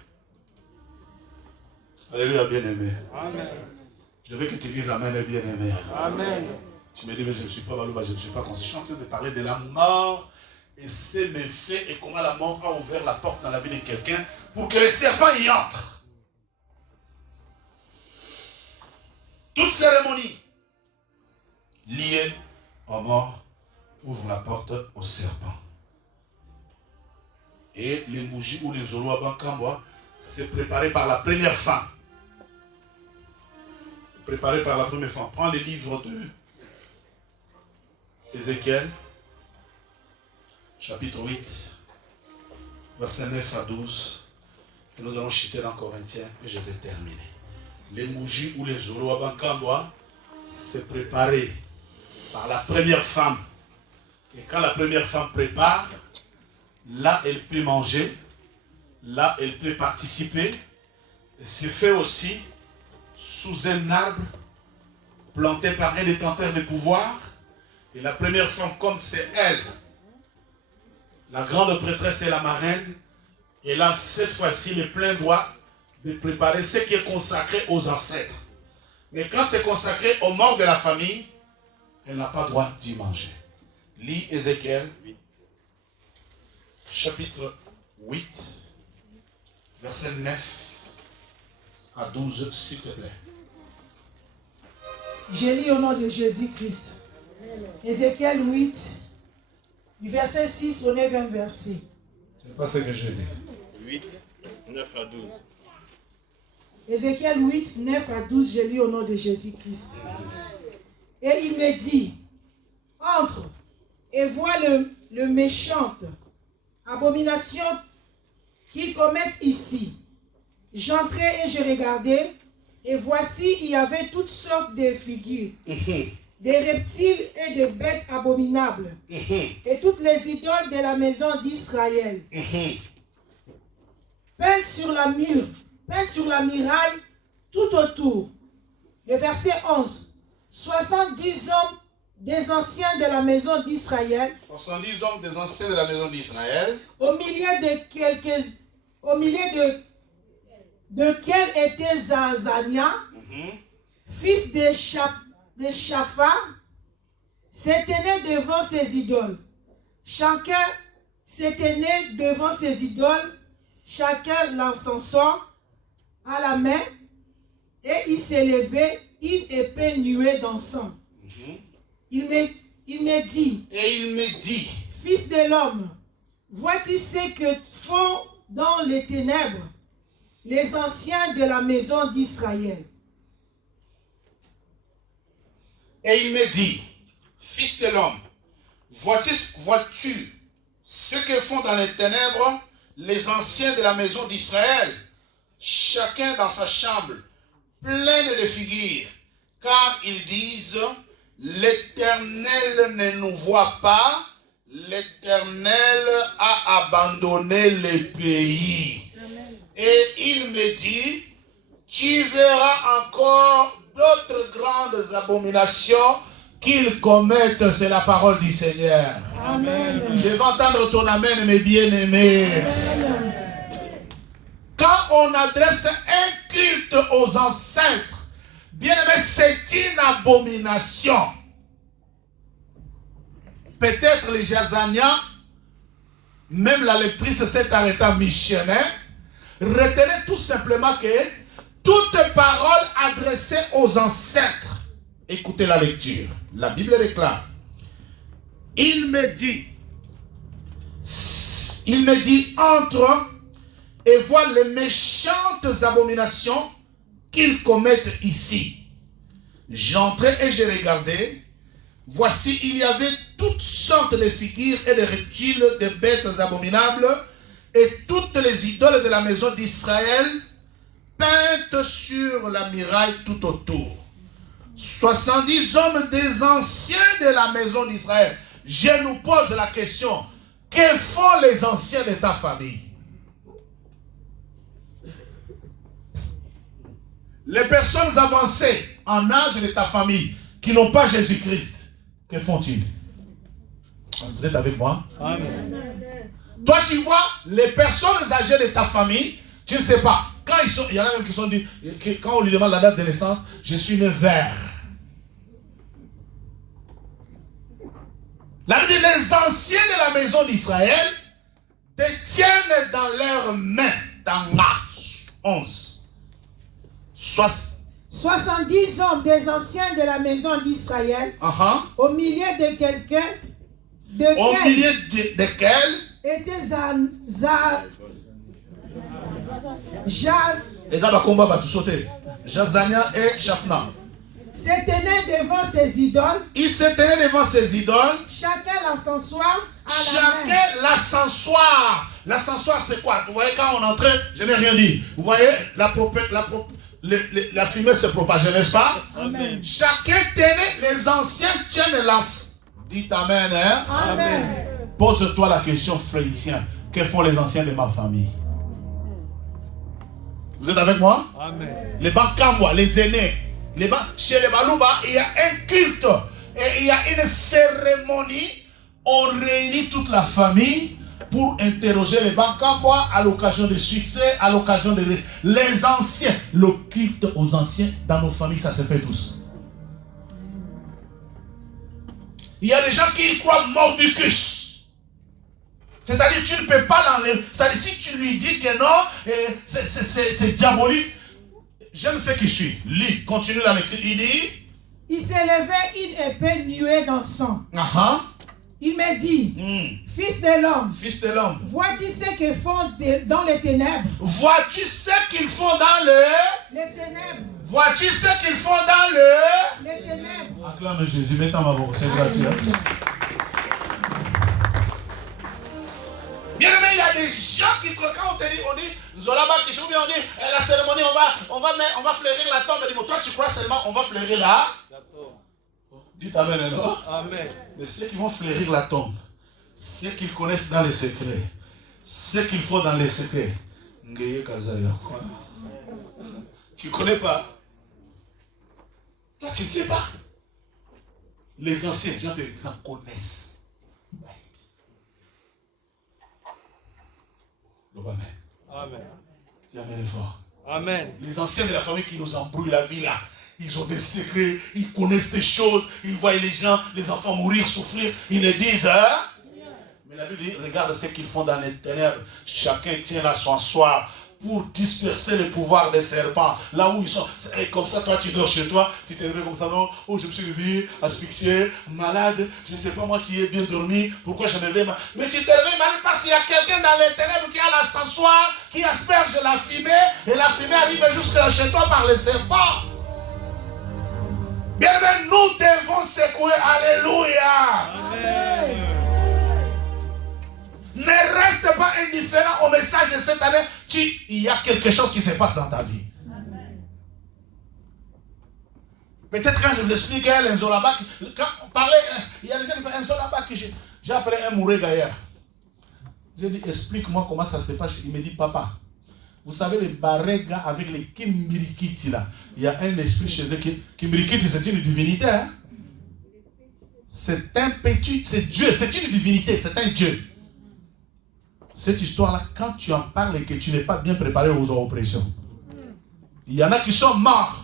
Alléluia, bien-aimé. Amen. Je veux que tu dises Amen, bien-aimé. Amen. Tu me dis, mais je ne suis pas Balouba, je ne suis pas conscient. Je suis en train de parler de la mort et ses méfaits et comment la mort a ouvert la porte dans la vie de quelqu'un pour que les serpents y entrent. Toute cérémonie liée aux morts ouvre la porte aux serpents. Et les bougies ou les zolo à Bankamba, c'est préparé par la première femme. Préparé par la première femme. Prends les livres de Ézéchiel, chapitre 8, versets 9 à 12. Et nous allons chuter dans Corinthiens et je vais terminer. Les bougies ou les zolo à Bankamba, c'est préparé par la première femme. Et quand la première femme prépare, là elle peut manger, là elle peut participer. C'est fait aussi sous un arbre planté par un détenteur de pouvoir. Et la première femme, comme c'est elle, la grande prêtresse et la marraine, elle a cette fois-ci le plein droit de préparer ce qui est consacré aux ancêtres. Mais quand c'est consacré aux morts de la famille, elle n'a pas droit d'y manger. Lis Ézéchiel, chapitre 8, verset 9 à 12, s'il te plaît. Je lis au nom de Jésus-Christ. Ézéchiel 8, du verset 6 au 9e verset. C'est pas ce que je dis. 8, 9 à 12. Ézéchiel 8, 9 à 12, je lis au nom de Jésus-Christ. Et il me dit, entre et vois le méchante abomination qu'ils commettent ici. J'entrai et je regardai, et voici, il y avait toutes sortes de figures, des reptiles et de bêtes abominables, et toutes les idoles de la maison d'Israël, peintes sur la muraille, tout autour. Le verset 11. 70 hommes des anciens de la maison d'Israël. 70 hommes des anciens de la maison d'Israël. Au milieu de quels était Zazania, fils de Shapha, s'éteignait devant ses idoles. Chacun s'éteignait devant ses idoles, chacun l'encensant à la main, et il s'élevait une épée nuée d'encens. Il me dit, et il me dit, fils de l'homme, vois-tu ce que font dans les ténèbres les anciens de la maison d'Israël? Et il me dit, fils de l'homme, vois-tu ce que font dans les ténèbres les anciens de la maison d'Israël? chacun dans sa chambre, pleine de figures, car ils disent, l'Éternel ne nous voit pas, l'Éternel a abandonné le pays. Amen. Et il me dit, tu verras encore d'autres grandes abominations qu'ils commettent, c'est la parole du Seigneur. Amen. Je vais entendre ton amen, mes bien-aimés. Quand on adresse un culte aux ancêtres, bien-aimés, c'est une abomination. Peut-être les Jazania, même la lectrice s'est arrêtée à mi-chemin. Retenez tout simplement que toute parole adressée aux ancêtres, écoutez la lecture. La Bible déclare, il me dit, entre et vois les méchantes abominations qu'ils commettent ici. J'entrai et j'ai regardé. Voici, il y avait toutes sortes de figures et de reptiles, de bêtes abominables, et toutes les idoles de la maison d'Israël peintes sur la muraille tout autour. 70 hommes des anciens de la maison d'Israël. Je nous pose la question, que font les anciens de ta famille? Les personnes avancées en âge de ta famille qui n'ont pas Jésus-Christ, que font-ils? Vous êtes avec moi? Amen. Toi, tu vois, les personnes âgées de ta famille, tu ne sais pas. Quand ils sont, il y en a même qui sont dit, quand on lui demande la date de naissance, je suis né vert. Les anciens de la maison d'Israël détiennent dans leurs mains, dans Marc 11, 70 hommes des anciens de la maison d'Israël, au milieu de quelqu'un, au milieu desquels était Jazania et Shapna. Se tenait devant ses idoles. Il se tenait devant ses idoles. Chacun l'ascensoir. Chacun l'ascensoir. L'ascensoir, c'est quoi? Vous voyez, quand on entrait, je n'ai rien dit. Vous voyez, la fumée se propageait, n'est-ce pas? Amen. Chacun tenait, les anciens tiennent l'as. Dites Amen. Hein? Amen. Pose-toi la question, frère. Que font les anciens de ma famille? Vous êtes avec moi? Amen. Les Bakamwa, les aînés. Chez les Balouba, il y a un culte et il y a une cérémonie. On réunit toute la famille pour interroger les Bakamwa à l'occasion de succès, à l'occasion de les anciens. Le culte aux anciens dans nos familles, ça se fait tous. Il y a des gens qui y croient mordicus. C'est-à-dire tu ne peux pas l'enlever. C'est-à-dire si tu lui dis que non, c'est diabolique. J'aime ce qui suit. Lis, continue la lecture. Il dit, il s'élevait une épée nuée dans sang. Il me dit, fils de l'homme, vois-tu ce qu'ils font dans les ténèbres? Vois-tu ce qu'ils font dans les ténèbres? Vois-tu ce qu'ils font dans les ténèbres? Acclame Jésus, mets ta main, c'est gratuit. Bien aimé, il y a des gens qui, quand on te dit, on dit, Zolaba Kishou, on dit, la cérémonie, on va fleurir la tombe. Et toi, tu crois seulement, on va fleurir là? Dites Amen, non? Amen. Mais ceux qui vont fleurir la tombe, ceux qui connaissent dans les secrets, ceux qu'il faut dans les secrets, tu ne connais pas? Toi, tu ne sais pas. Les anciens gens ils en connaissent. Amen. Amen. Dis Amen fort. Amen. Les anciens de la famille qui nous embrouillent la vie là, ils ont des secrets, ils connaissent des choses, ils voient les gens, les enfants mourir, souffrir, ils le disent, hein? Mais la Bible dit, regarde ce qu'ils font dans les ténèbres. Chacun tient là son soir pour disperser le pouvoir des serpents. Là où ils sont. Et comme ça, toi, tu dors chez toi, tu t'es réveillé comme ça, non? Oh, je me suis réveillé, asphyxié, malade, je ne sais pas moi qui ai bien dormi, pourquoi je me réveille mal? Mais tu t'es réveillé malade parce qu'il y a quelqu'un dans les ténèbres qui a l'ascensoir, qui asperge la fumée, et la fumée arrive jusqu'à chez toi par les serpents. Bien aimé, nous devons secouer. Alléluia. Amen. Ne Ne reste pas indifférent au message de cette année. Il y a quelque chose qui se passe dans ta vie. Peut-être quand je vous explique un Zolaba, quand on parlait, il y a des gens qui parlent un Zolaba que j'ai appelé un Mourega hier. J'ai dit, explique-moi comment ça se passe. Il me dit, papa, vous savez les Barega avec les Kimirikiti là, il y a un esprit chez eux qui... Kimirikiti, c'est une divinité. Hein? C'est un petit, c'est Dieu, c'est une divinité, c'est un Dieu. Cette histoire-là, quand tu en parles et que tu n'es pas bien préparé aux oppressions, il y en a qui sont morts.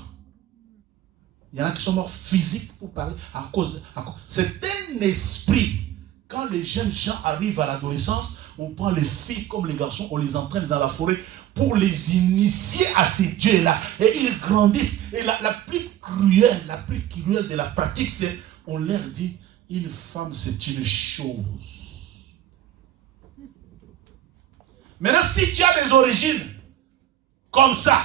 Il y en a qui sont morts physiques pour parler à cause. C'est un esprit. Quand les jeunes gens arrivent à l'adolescence, on prend les filles comme les garçons, on les entraîne dans la forêt pour les initier à ces dieux-là. Et ils grandissent. Et la plus cruelle de la pratique, c'est on leur dit, une femme c'est une chose. Maintenant, si tu as des origines comme ça,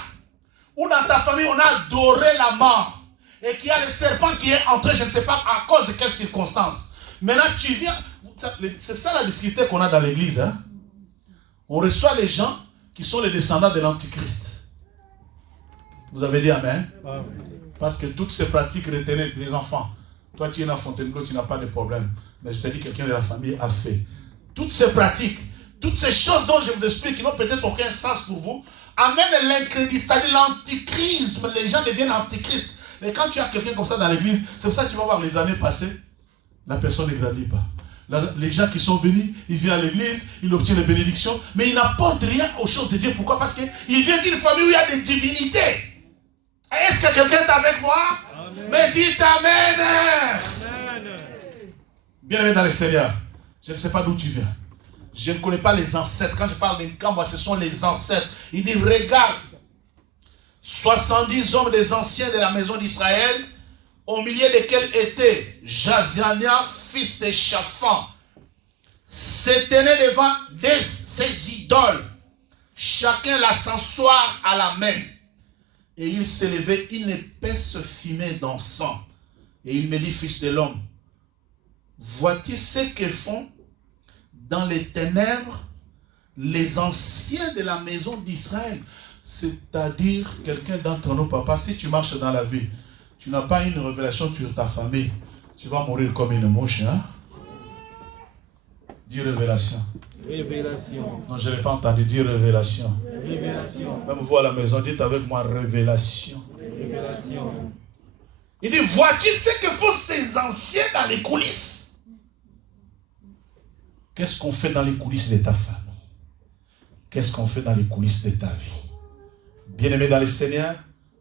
ou dans ta famille on a adoré la mort, et qu'il y a le serpent qui est entré, je ne sais pas à cause de quelles circonstances. Maintenant tu viens, c'est ça la difficulté qu'on a dans l'église. Hein? On reçoit les gens qui sont les descendants de l'Antichrist. Vous avez dit Amen? Parce que toutes ces pratiques retenaient des enfants. Toi tu es dans Fontainebleau, tu n'as pas de problème. Mais je te dis, quelqu'un de la famille a fait. Toutes ces pratiques, toutes ces choses dont je vous explique, qui n'ont peut-être aucun sens pour vous, amènent l'incrédit, c'est-à-dire l'antichrist. Les gens deviennent antichristes. Mais quand tu as quelqu'un comme ça dans l'église, c'est pour ça que tu vas voir les années passées, la personne ne grandit pas. Les gens qui sont venus, ils viennent à l'église, ils obtiennent les bénédictions, mais ils n'apportent rien aux choses de Dieu. Pourquoi? Parce qu'ils viennent d'une famille où il y a des divinités. Est-ce que quelqu'un est avec moi? Amen. Mais dites Amen. Amen. Bien-aimé dans le Seigneur, je ne sais pas d'où tu viens. Je ne connais pas les ancêtres. Quand je parle des Kamba, ce sont les ancêtres. Il dit, regarde, 70 hommes des anciens de la maison d'Israël, au milieu desquels était Jazania, fils de Shaphan, se tenait devant ses idoles, chacun l'ascensoir à la main. Et il s'élevait une épaisse fumée d'encens. Et il me dit, fils de l'homme, vois-tu ce que font dans les ténèbres les anciens de la maison d'Israël? C'est-à-dire, quelqu'un d'entre nous, papa, si tu marches dans la vie, tu n'as pas une révélation sur ta famille, tu vas mourir comme une mouche. Hein? Dis révélation. Révélation. Non, je n'ai pas entendu dire révélation. Révélation. Même vous à la maison, dites avec moi révélation. Révélation. Il dit, vois-tu ce que font ces anciens dans les coulisses? Qu'est-ce qu'on fait dans les coulisses de ta famille? Qu'est-ce qu'on fait dans les coulisses de ta vie? Bien-aimé dans le Seigneur,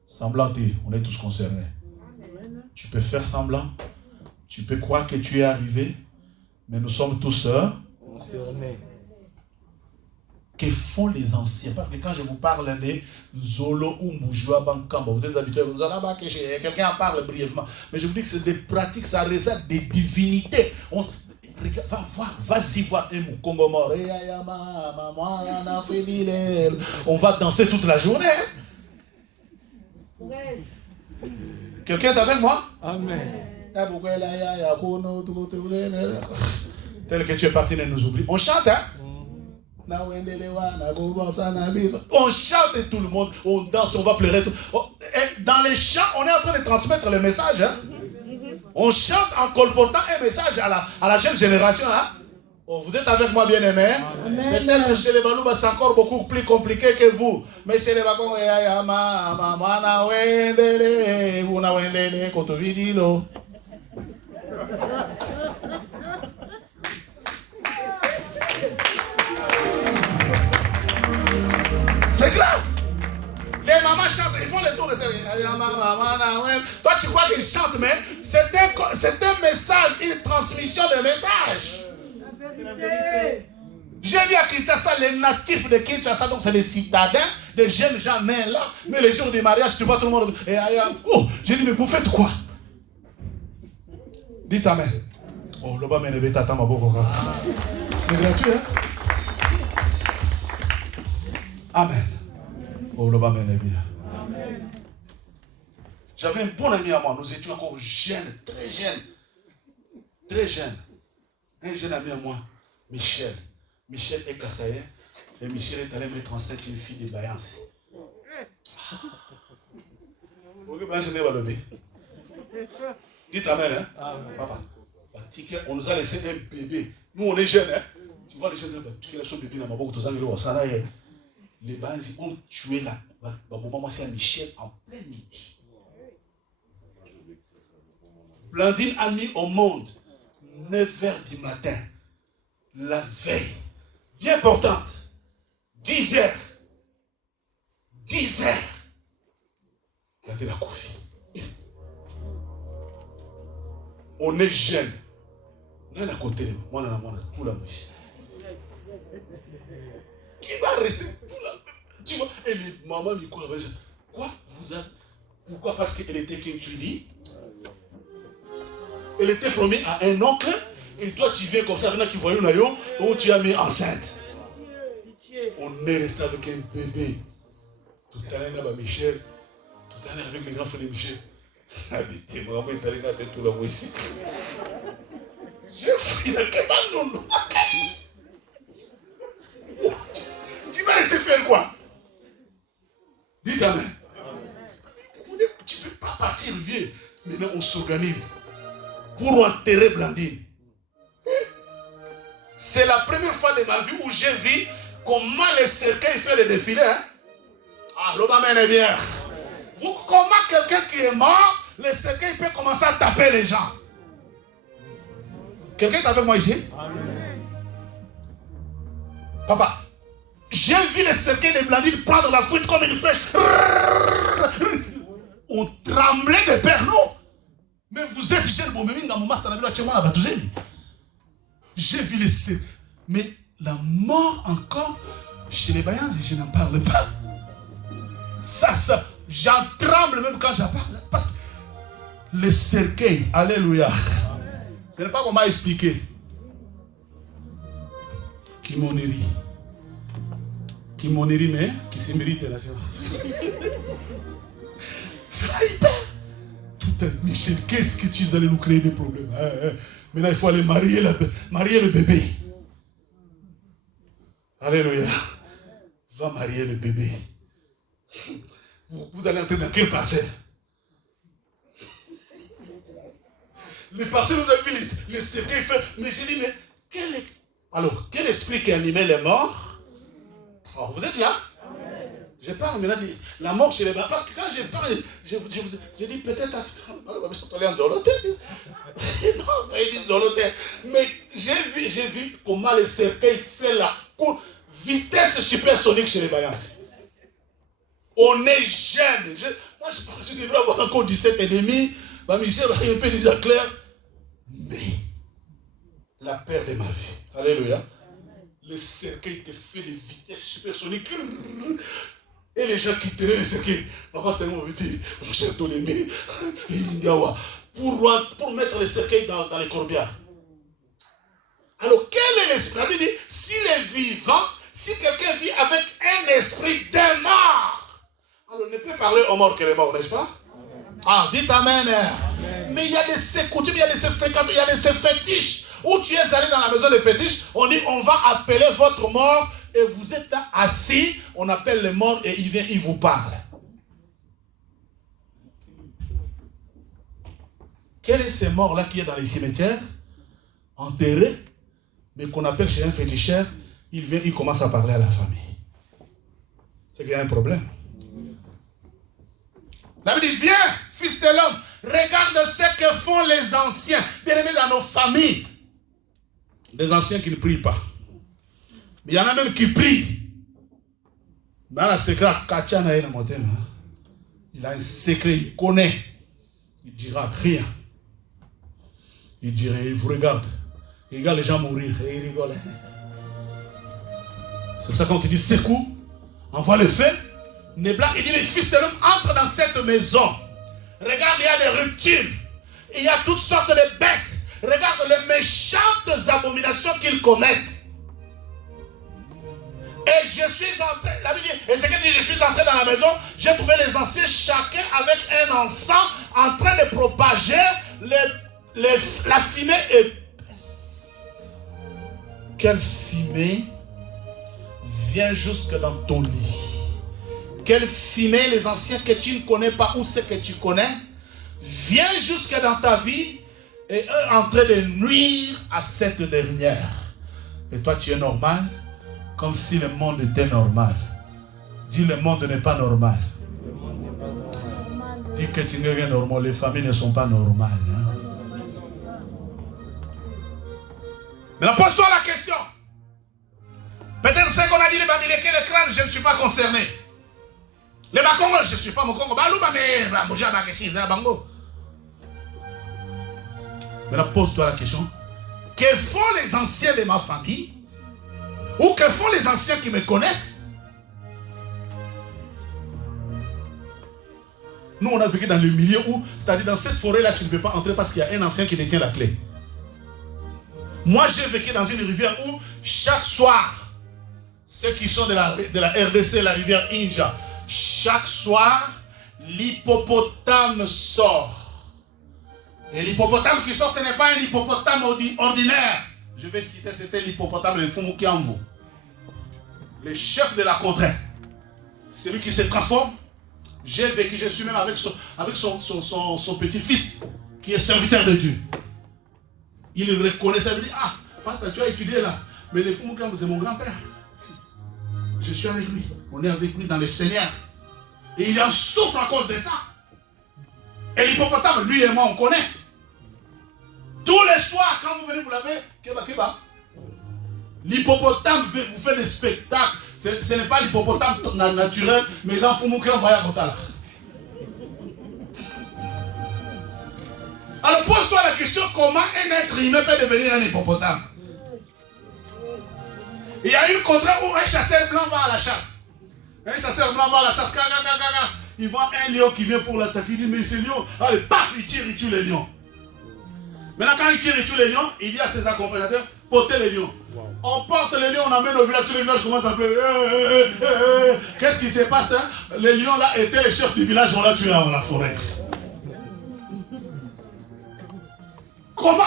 semblant dire, on est tous concernés. Tu peux faire semblant, tu peux croire que tu es arrivé, mais nous sommes tous concernés. Que font les anciens? Parce que quand je vous parle de Zolo ou Moujoua Bankamba, vous êtes habitués, vous allez quelqu'un en parle brièvement, mais je vous dis que c'est des pratiques, ça réserve des divinités. Vas-y voir un Mukongomor. On va danser toute la journée. Quelqu'un est avec moi? Amen. Tel que tu es parti, ne nous oublie. On chante, hein? On chante et tout le monde, on danse, on va pleurer. Dans les chants, on est en train de transmettre le message. Hein? On chante en colportant un message à la jeune génération. Hein? Oh, vous êtes avec moi, bien-aimés? Peut-être que chez les Balouba, c'est encore beaucoup plus compliqué que vous. Mais chez les Bakong, c'est grave. Les mamans chantent, ils font les tours de service. Toi, tu crois qu'ils chantent, mais c'est un message, une transmission de message. J'ai vu à Kinshasa, les natifs de Kinshasa, donc c'est les citadins, des jeunes gens nés là, mais les jours du mariage, tu vois tout le monde. Oh, j'ai dit, mais vous faites quoi? Dites Amen. Oh, le bas m'énerve, tata ma boko. C'est gratuit, hein? Amen. Oh, le bas m'énerve. J'avais un bon ami à moi, nous étions encore jeunes, très jeunes. Très jeunes. Un jeune ami à moi, Michel. Michel est Kassaïen et Michel est allé mettre enceinte une fille de Bayance. Dites amen, hein? Papa, on nous a laissé un bébé. Nous, on est jeunes, hein? Tu vois les jeunes, tu as son bébé dans ma bouche, les Bayans ont tué la maman, c'est Michel en plein midi. Blandine a mis au monde 9h du matin, la veille, bien importante, 10h. 10h. Blandine a couffé. On est jeune. On est à côté de moi, tout la mouche. Qui va rester tout là? Tu vois, et les mamans du coup, quoi? Pourquoi? Parce qu'elle était qui tu dis? Elle était promise à un oncle, et toi tu viens comme ça, maintenant qui voyait un aïe, où tu as mis enceinte. On est resté avec un bébé. Tout à l'heure, avec Michel, tout à l'heure avec les grands frères de Michel. Habitez, moi, je suis allé dans tout là, moi ici. J'ai fui dans quel nom? Tu vas rester faire quoi? Dites amen. Tu ne peux pas partir vieux. Maintenant, on s'organise pour enterrer Blandine. C'est la première fois de ma vie où j'ai vu comment les cercueils font le défilé. Hein? Ah, l'Obama est bien. Comment quelqu'un qui est mort, le cercueil peut commencer à taper les gens? Quelqu'un est avec moi ici? Amen. Papa, j'ai vu le cercueil de Blandine prendre la fuite comme une flèche. On tremblait de peur, non? Mais vous êtes jeune, bon, mais dans mon master, j'ai vu les cercueils. Mais la mort encore, chez les Bayans, je n'en parle pas. Ça, j'en tremble même quand j'en parle. Parce que les cercueils, alléluia. Ce n'est pas comment expliquer. Qui m'en rit. Qui m'en rit, mais qui se mérite la Michel, qu'est-ce que tu allais nous créer des problèmes? Maintenant, il faut aller marier le bébé. Alléluia. Va marier le bébé. Vous allez entrer dans quelle parcelle? Les parcelles, vous avez vu les cercueils faits. Mais j'ai dit, mais quel esprit qui animait les morts? Oh, vous êtes là? Je parle maintenant de la mort chez les morts. Parce que quand je parle, je dis peut-être. Mais j'ai vu comment les cercueils fait la vitesse supersonique chez les Bayans. On est jeune. Moi, je pense que je devrais avoir encore 17 et demi. Michel va un peu déjà clair. Mais la peur de ma vie. Alléluia. Le cercueil te fait des vitesses supersoniques. Et les gens qui tenaient le cercueil. Papa, c'est mon petit, mon cher Ptolémée, pour mettre le cercueil dans les corbières. Alors, quel est l'esprit? Il dit, s'il est vivant, si quelqu'un vit avec un esprit de mort, alors on ne peut parler aux morts que les morts, n'est-ce pas? Ah, dites amen. Mais il y a des coutumes, il y a des fréquentations, il y a des fétiches. Où tu es allé dans la maison de fétiches, on dit on va appeler votre mort et vous êtes là assis, on appelle les morts et il vient, il vous parle. Quel est ce mort-là qui est dans les cimetières, enterré, mais qu'on appelle chez un féticheur, il vient, il commence à parler à la famille. C'est qu'il y a un problème. La Bible dit, viens, fils de l'homme, regarde ce que font les anciens, bien-aimés dans nos familles. Des anciens qui ne prient pas. Mais il y en a même qui prient. Mais il a un secret, il a un secret, il connaît. Il ne dira rien. Il dirait, il vous regarde. Il regarde les gens mourir et il rigole. C'est pour ça qu'on te dit, secoue, envoie le feu. Nebla, il dit, les fils de l'homme entrent dans cette maison. Regarde, il y a des ruptures. Il y a toutes sortes de bêtes. Regarde les méchantes abominations qu'ils commettent. Et je suis entré, la Bible dit, Ézéchiel dit, je suis entré dans la maison, j'ai trouvé les anciens, chacun avec un encens, en train de propager la fumée épaisse. Quelle fumée? viens jusque dans ton lit. Qu'elle filmait les anciens que tu ne connais pas ou ceux que tu connais, viens jusque dans ta vie et est en train de nuire à cette dernière. Et toi tu es normal, comme si le monde était normal. Dis le monde n'est pas normal. Dis que tu n'es rien normal, les familles ne sont pas normales. Hein? Maintenant pose-toi la question. Peut-être ce qu'on a dit les Bamileke, le crâne, je ne suis pas concerné. Les Bakongo, je ne suis pas mon Congo. Maintenant pose-toi la question. Que font les anciens de ma famille? Ou que font les anciens qui me connaissent? Nous, on a vécu dans le milieu où, c'est-à-dire dans cette forêt-là, tu ne peux pas entrer parce qu'il y a un ancien qui détient la clé. Moi, j'ai vécu dans une rivière où, chaque soir, ceux qui sont de la RDC, la rivière Inja, chaque soir, l'hippopotame sort. Et l'hippopotame qui sort, ce n'est pas un hippopotame ordinaire. Je vais citer, c'était l'hippopotame de Fumukiamvu. Le chef de la contrée. Celui qui se transforme. J'ai vécu, je suis même avec son petit-fils, qui est serviteur de Dieu. Il reconnaissait, il me dit, ah, pasteur, tu as étudié là. Mais le Fumukiamvu, c'est mon grand-père. Je suis avec lui. On est avec lui dans le Seigneur. Et il en souffre à cause de ça. Et l'hippopotame, lui et moi, on connaît. Tous les soirs, quand vous venez, vous l'avez, keba. L'hippopotame vous fait des spectacles. Ce n'est pas l'hippopotame naturel, mais dans Fumuke, on va y avoir là. Alors pose-toi la question, comment un être humain peut devenir un hippopotame? Il y a une contrée où un chasseur blanc va à la chasse. Un chasseur blanc va à la chasse. Il voit un lion qui vient pour l'attaquer. Il dit, mais ce lion, allez, paf, il tue les lions. Maintenant, quand il tue les lions, il dit à ses accompagnateurs, portez les lions. Wow. On porte les lions, on amène au village, tous les villages commencent à pleurer. Qu'est-ce qui se passe? Hein? Les lions là étaient les chefs du village, on l'a tué dans la forêt. Comment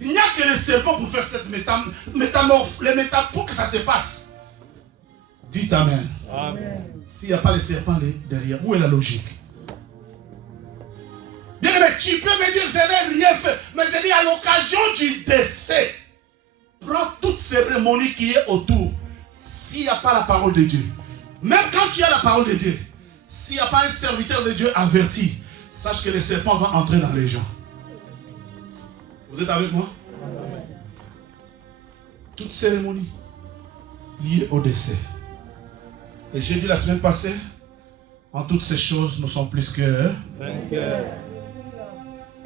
il n'y a que les serpents pour faire cette métamorphose, pour que ça se passe. Dites Amen. Amen. S'il n'y a pas les serpents derrière, où est la logique? Bien, mais tu peux me dire, je n'ai rien fait. Mais je dis, à l'occasion du décès, prends toute cérémonie qui est autour. S'il n'y a pas la parole de Dieu, même quand tu as la parole de Dieu, s'il n'y a pas un serviteur de Dieu averti, sache que le serpent va entrer dans les gens. Vous êtes avec moi? Toute cérémonie liée au décès. Et j'ai dit la semaine passée, en toutes ces choses, nous sommes plus que vainqueurs.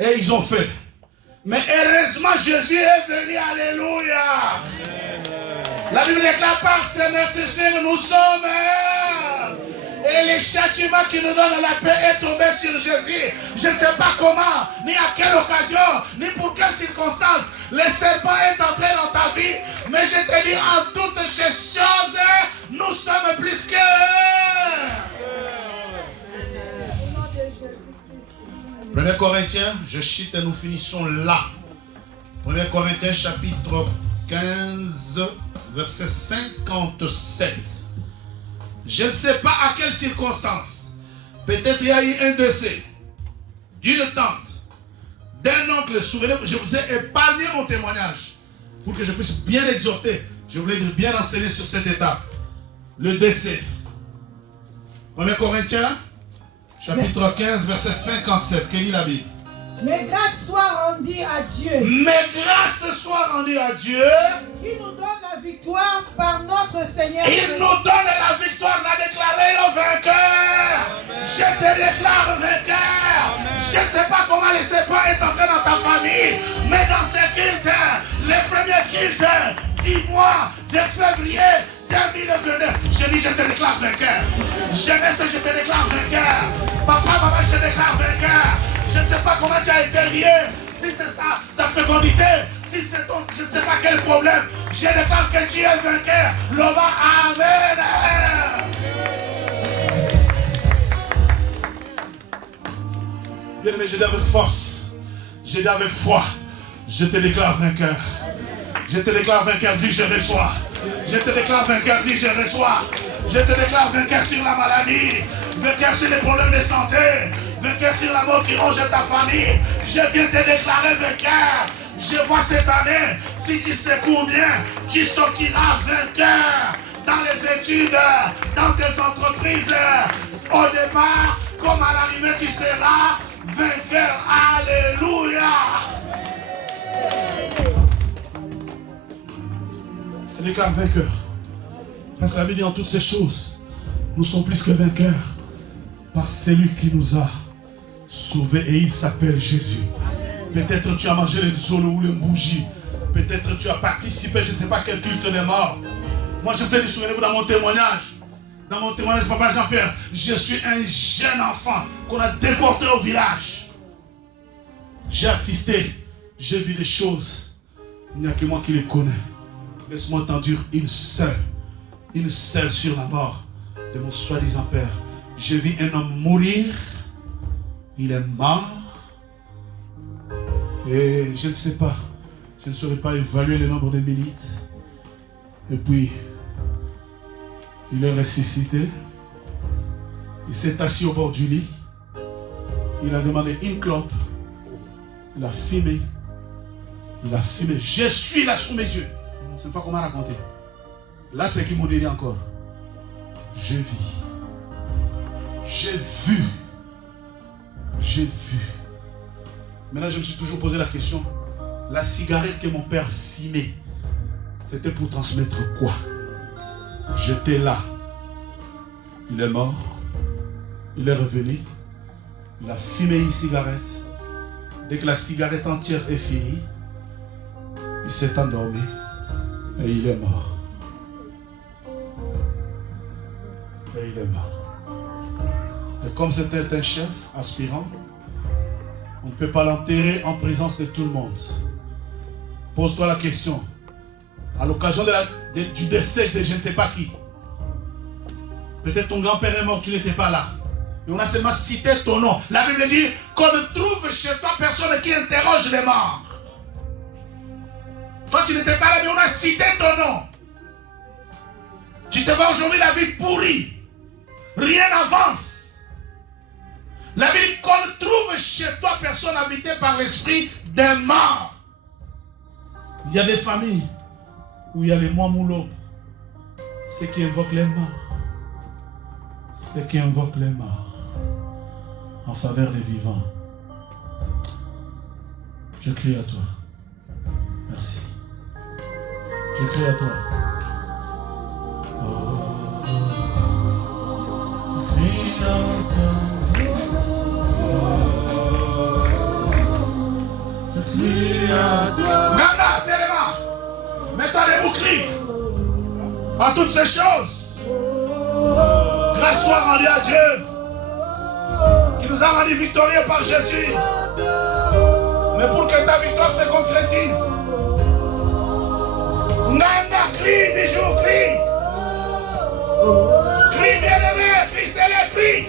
Et ils ont fait. Mais heureusement, Jésus est venu. Alléluia. La Bible déclare par ses meurtrissures, nous sommes. Et le châtiment qui nous donne la paix est tombé sur Jésus. Je ne sais pas comment, ni à quelle occasion, ni pour quelles circonstances. Le serpent est entré dans ta vie. Mais je te dis, en toutes ces choses, nous sommes plus que. 1 Corinthiens, je chute et nous finissons là. 1 Corinthiens chapitre 15, verset 57. Je ne sais pas à quelle circonstance. Peut-être il y a eu un décès d'une tante, d'un oncle. Souvenez-vous, je vous ai épargné mon témoignage pour que je puisse bien exhorter. Je voulais dire bien enseigner sur cette étape. Le décès. 1 Corinthiens chapitre 15, verset 57. Quelle est la Bible? Mais grâce soit rendue à Dieu. Mais grâce soit rendue à Dieu. Qui nous donne la victoire par notre Seigneur. Il nous donne la victoire. On a déclaré le vainqueur. Amen. Je te déclare vainqueur. Amen. Je ne sais pas comment le serpent est entré dans ta famille. Mais dans ce culte, les premiers cultes, 10 mois de février 2022, je dis je te déclare vainqueur. Jeunesse, je te déclare vainqueur. Papa, maman, je te déclare vainqueur. Je ne sais pas comment tu as été lié. Si c'est ta fécondité, si c'est ton, je ne sais pas quel problème, je déclare que tu es vainqueur. Lova, amen. Bien aimé, je dis avec force, je dis avec foi, je te déclare vainqueur. Je te déclare vainqueur, dis je reçois. Je te déclare vainqueur, dis je reçois. Je te déclare vainqueur sur la maladie, vainqueur sur les problèmes de santé, vainqueur sur la mort qui ronge ta famille. Je viens te déclarer vainqueur. Je vois cette année, si tu secours bien, tu sortiras vainqueur dans les études, dans tes entreprises. Au départ, comme à l'arrivée, tu seras vainqueur. Alléluia. Je te déclare vainqueur. Parce que la Bible dit en toutes ces choses, nous sommes plus que vainqueurs par celui qui nous a sauvés et il s'appelle Jésus. Peut-être tu as mangé le zolo ou le bougie. Peut-être tu as participé, je ne sais pas quel culte des morts. Moi je sais, souvenez-vous dans mon témoignage. Dans mon témoignage, papa Jean-Pierre, je suis un jeune enfant qu'on a déporté au village. J'ai assisté, j'ai vu des choses. Il n'y a que moi qui les connais. Laisse-moi t'en dire une seule sur la mort de mon soi-disant père. J'ai vu un homme mourir, il est mort, et je ne sais pas, je ne saurais pas évaluer le nombre de minutes, et puis il est ressuscité, il s'est assis au bord du lit, il a demandé une clope, il a fumé, je suis là sous mes yeux, je ne sais pas comment raconter. Là, c'est qui m'ont dit encore. J'ai vu. Maintenant, je me suis toujours posé la question. La cigarette que mon père fumait, c'était pour transmettre quoi? J'étais là. Il est mort. Il est revenu. Il a fumé une cigarette. Dès que la cigarette entière est finie, il s'est endormi et il est mort. Et il est mort. Et comme c'était un chef aspirant, on ne peut pas l'enterrer en présence de tout le monde. Pose-toi la question. À l'occasion du décès de je ne sais pas qui. Peut-être ton grand-père est mort, tu n'étais pas là. Et on a seulement cité ton nom. La Bible dit qu'on ne trouve chez toi personne qui interroge les morts. Toi, tu n'étais pas là, mais on a cité ton nom. Tu te vois aujourd'hui la vie pourrie. Rien n'avance. La Bible dit qu'on ne trouve chez toi personne habité par l'esprit des morts. Il y a des familles où il y a les mois-moulots. Ceux qui invoquent les morts. Ceux qui invoquent les morts en faveur des vivants. Je crie à toi. Merci. Je crie à toi. Nana, Téléma, mets-toi debout, crie. En toutes ces choses, grâce soit rendue à Dieu, qui nous a rendus victorieux par Jésus. Mais pour que ta victoire se concrétise, Nana, crie, bijou, crie. Crie, bien-aimé, crie, célèbre, crie.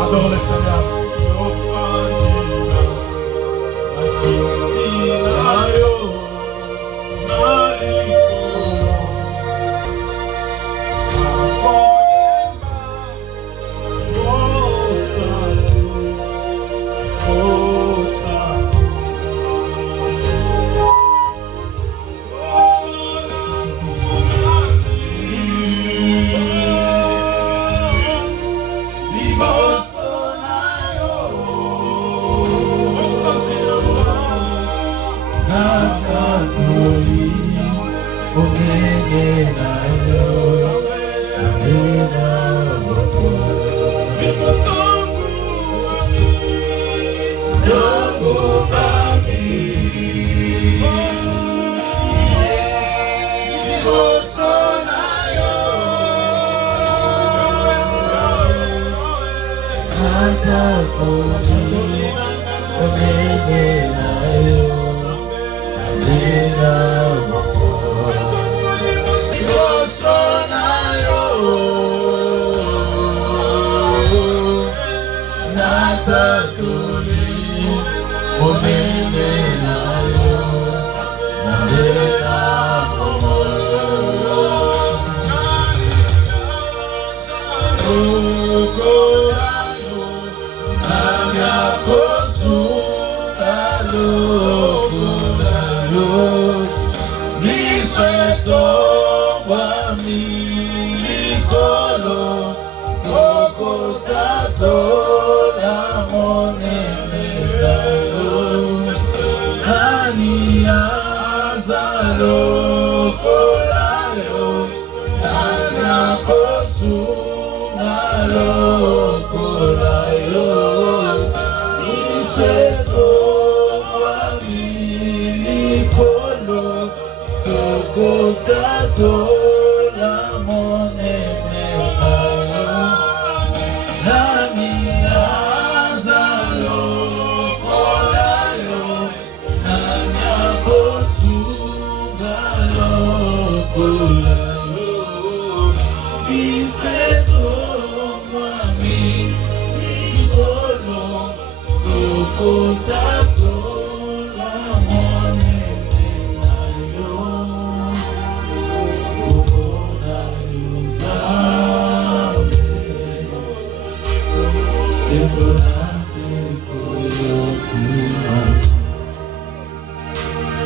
Adore le Seigneur.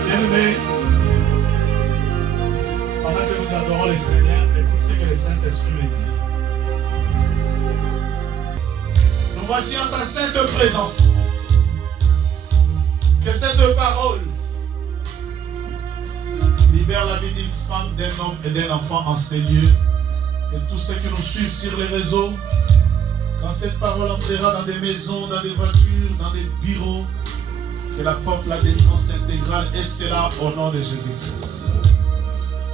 Bien-aimés, pendant que nous adorons le Seigneur, écoute ce que le Saint-Esprit me dit. Nous voici en ta sainte présence. Que cette parole libère la vie d'une femme, d'un homme et d'un enfant en ces lieux. Et tous ceux qui nous suivent sur les réseaux, quand cette parole entrera dans des maisons, dans des voitures, dans des bureaux, qu'elle apporte la délivrance intégrale, et c'est là au nom de Jésus-Christ.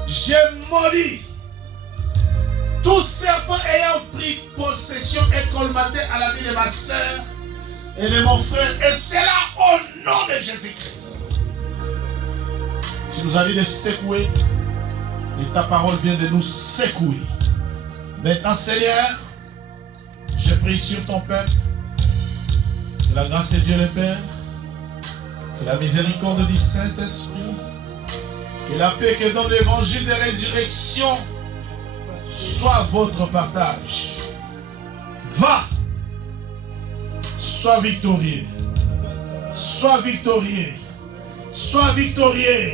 J'ai maudit tout serpent ayant pris possession et colmaté à la vie de ma soeur et de mon frère, et c'est là au nom de Jésus-Christ. Tu nous as dit de secouer, et ta parole vient de nous secouer. Maintenant, Seigneur, je prie sur ton peuple, que la grâce de Dieu le Père, que la miséricorde du Saint-Esprit, que la paix que donne l'évangile de résurrection soit votre partage. Va, sois victorieux, sois victorieux, sois victorieux,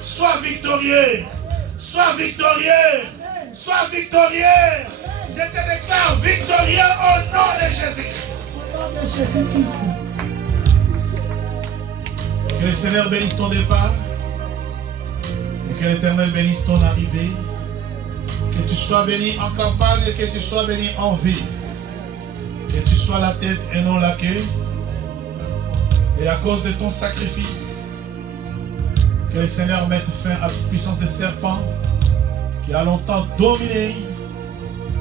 sois victorieux, sois victorieux, sois victorieux. Je te déclare victorieux au nom de Jésus-Christ. Que le Seigneur bénisse ton départ et que l'Éternel bénisse ton arrivée. Que tu sois béni en campagne et que tu sois béni en ville. Que tu sois la tête et non la queue. Et à cause de ton sacrifice, que le Seigneur mette fin à toute puissance des serpents qui a longtemps dominé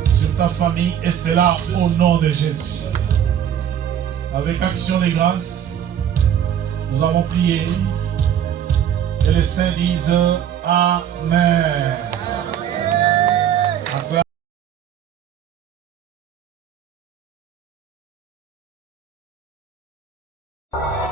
sur ta famille, et c'est là au nom de Jésus. Avec action de grâce, nous avons prié et les saints disent Amen. Amen.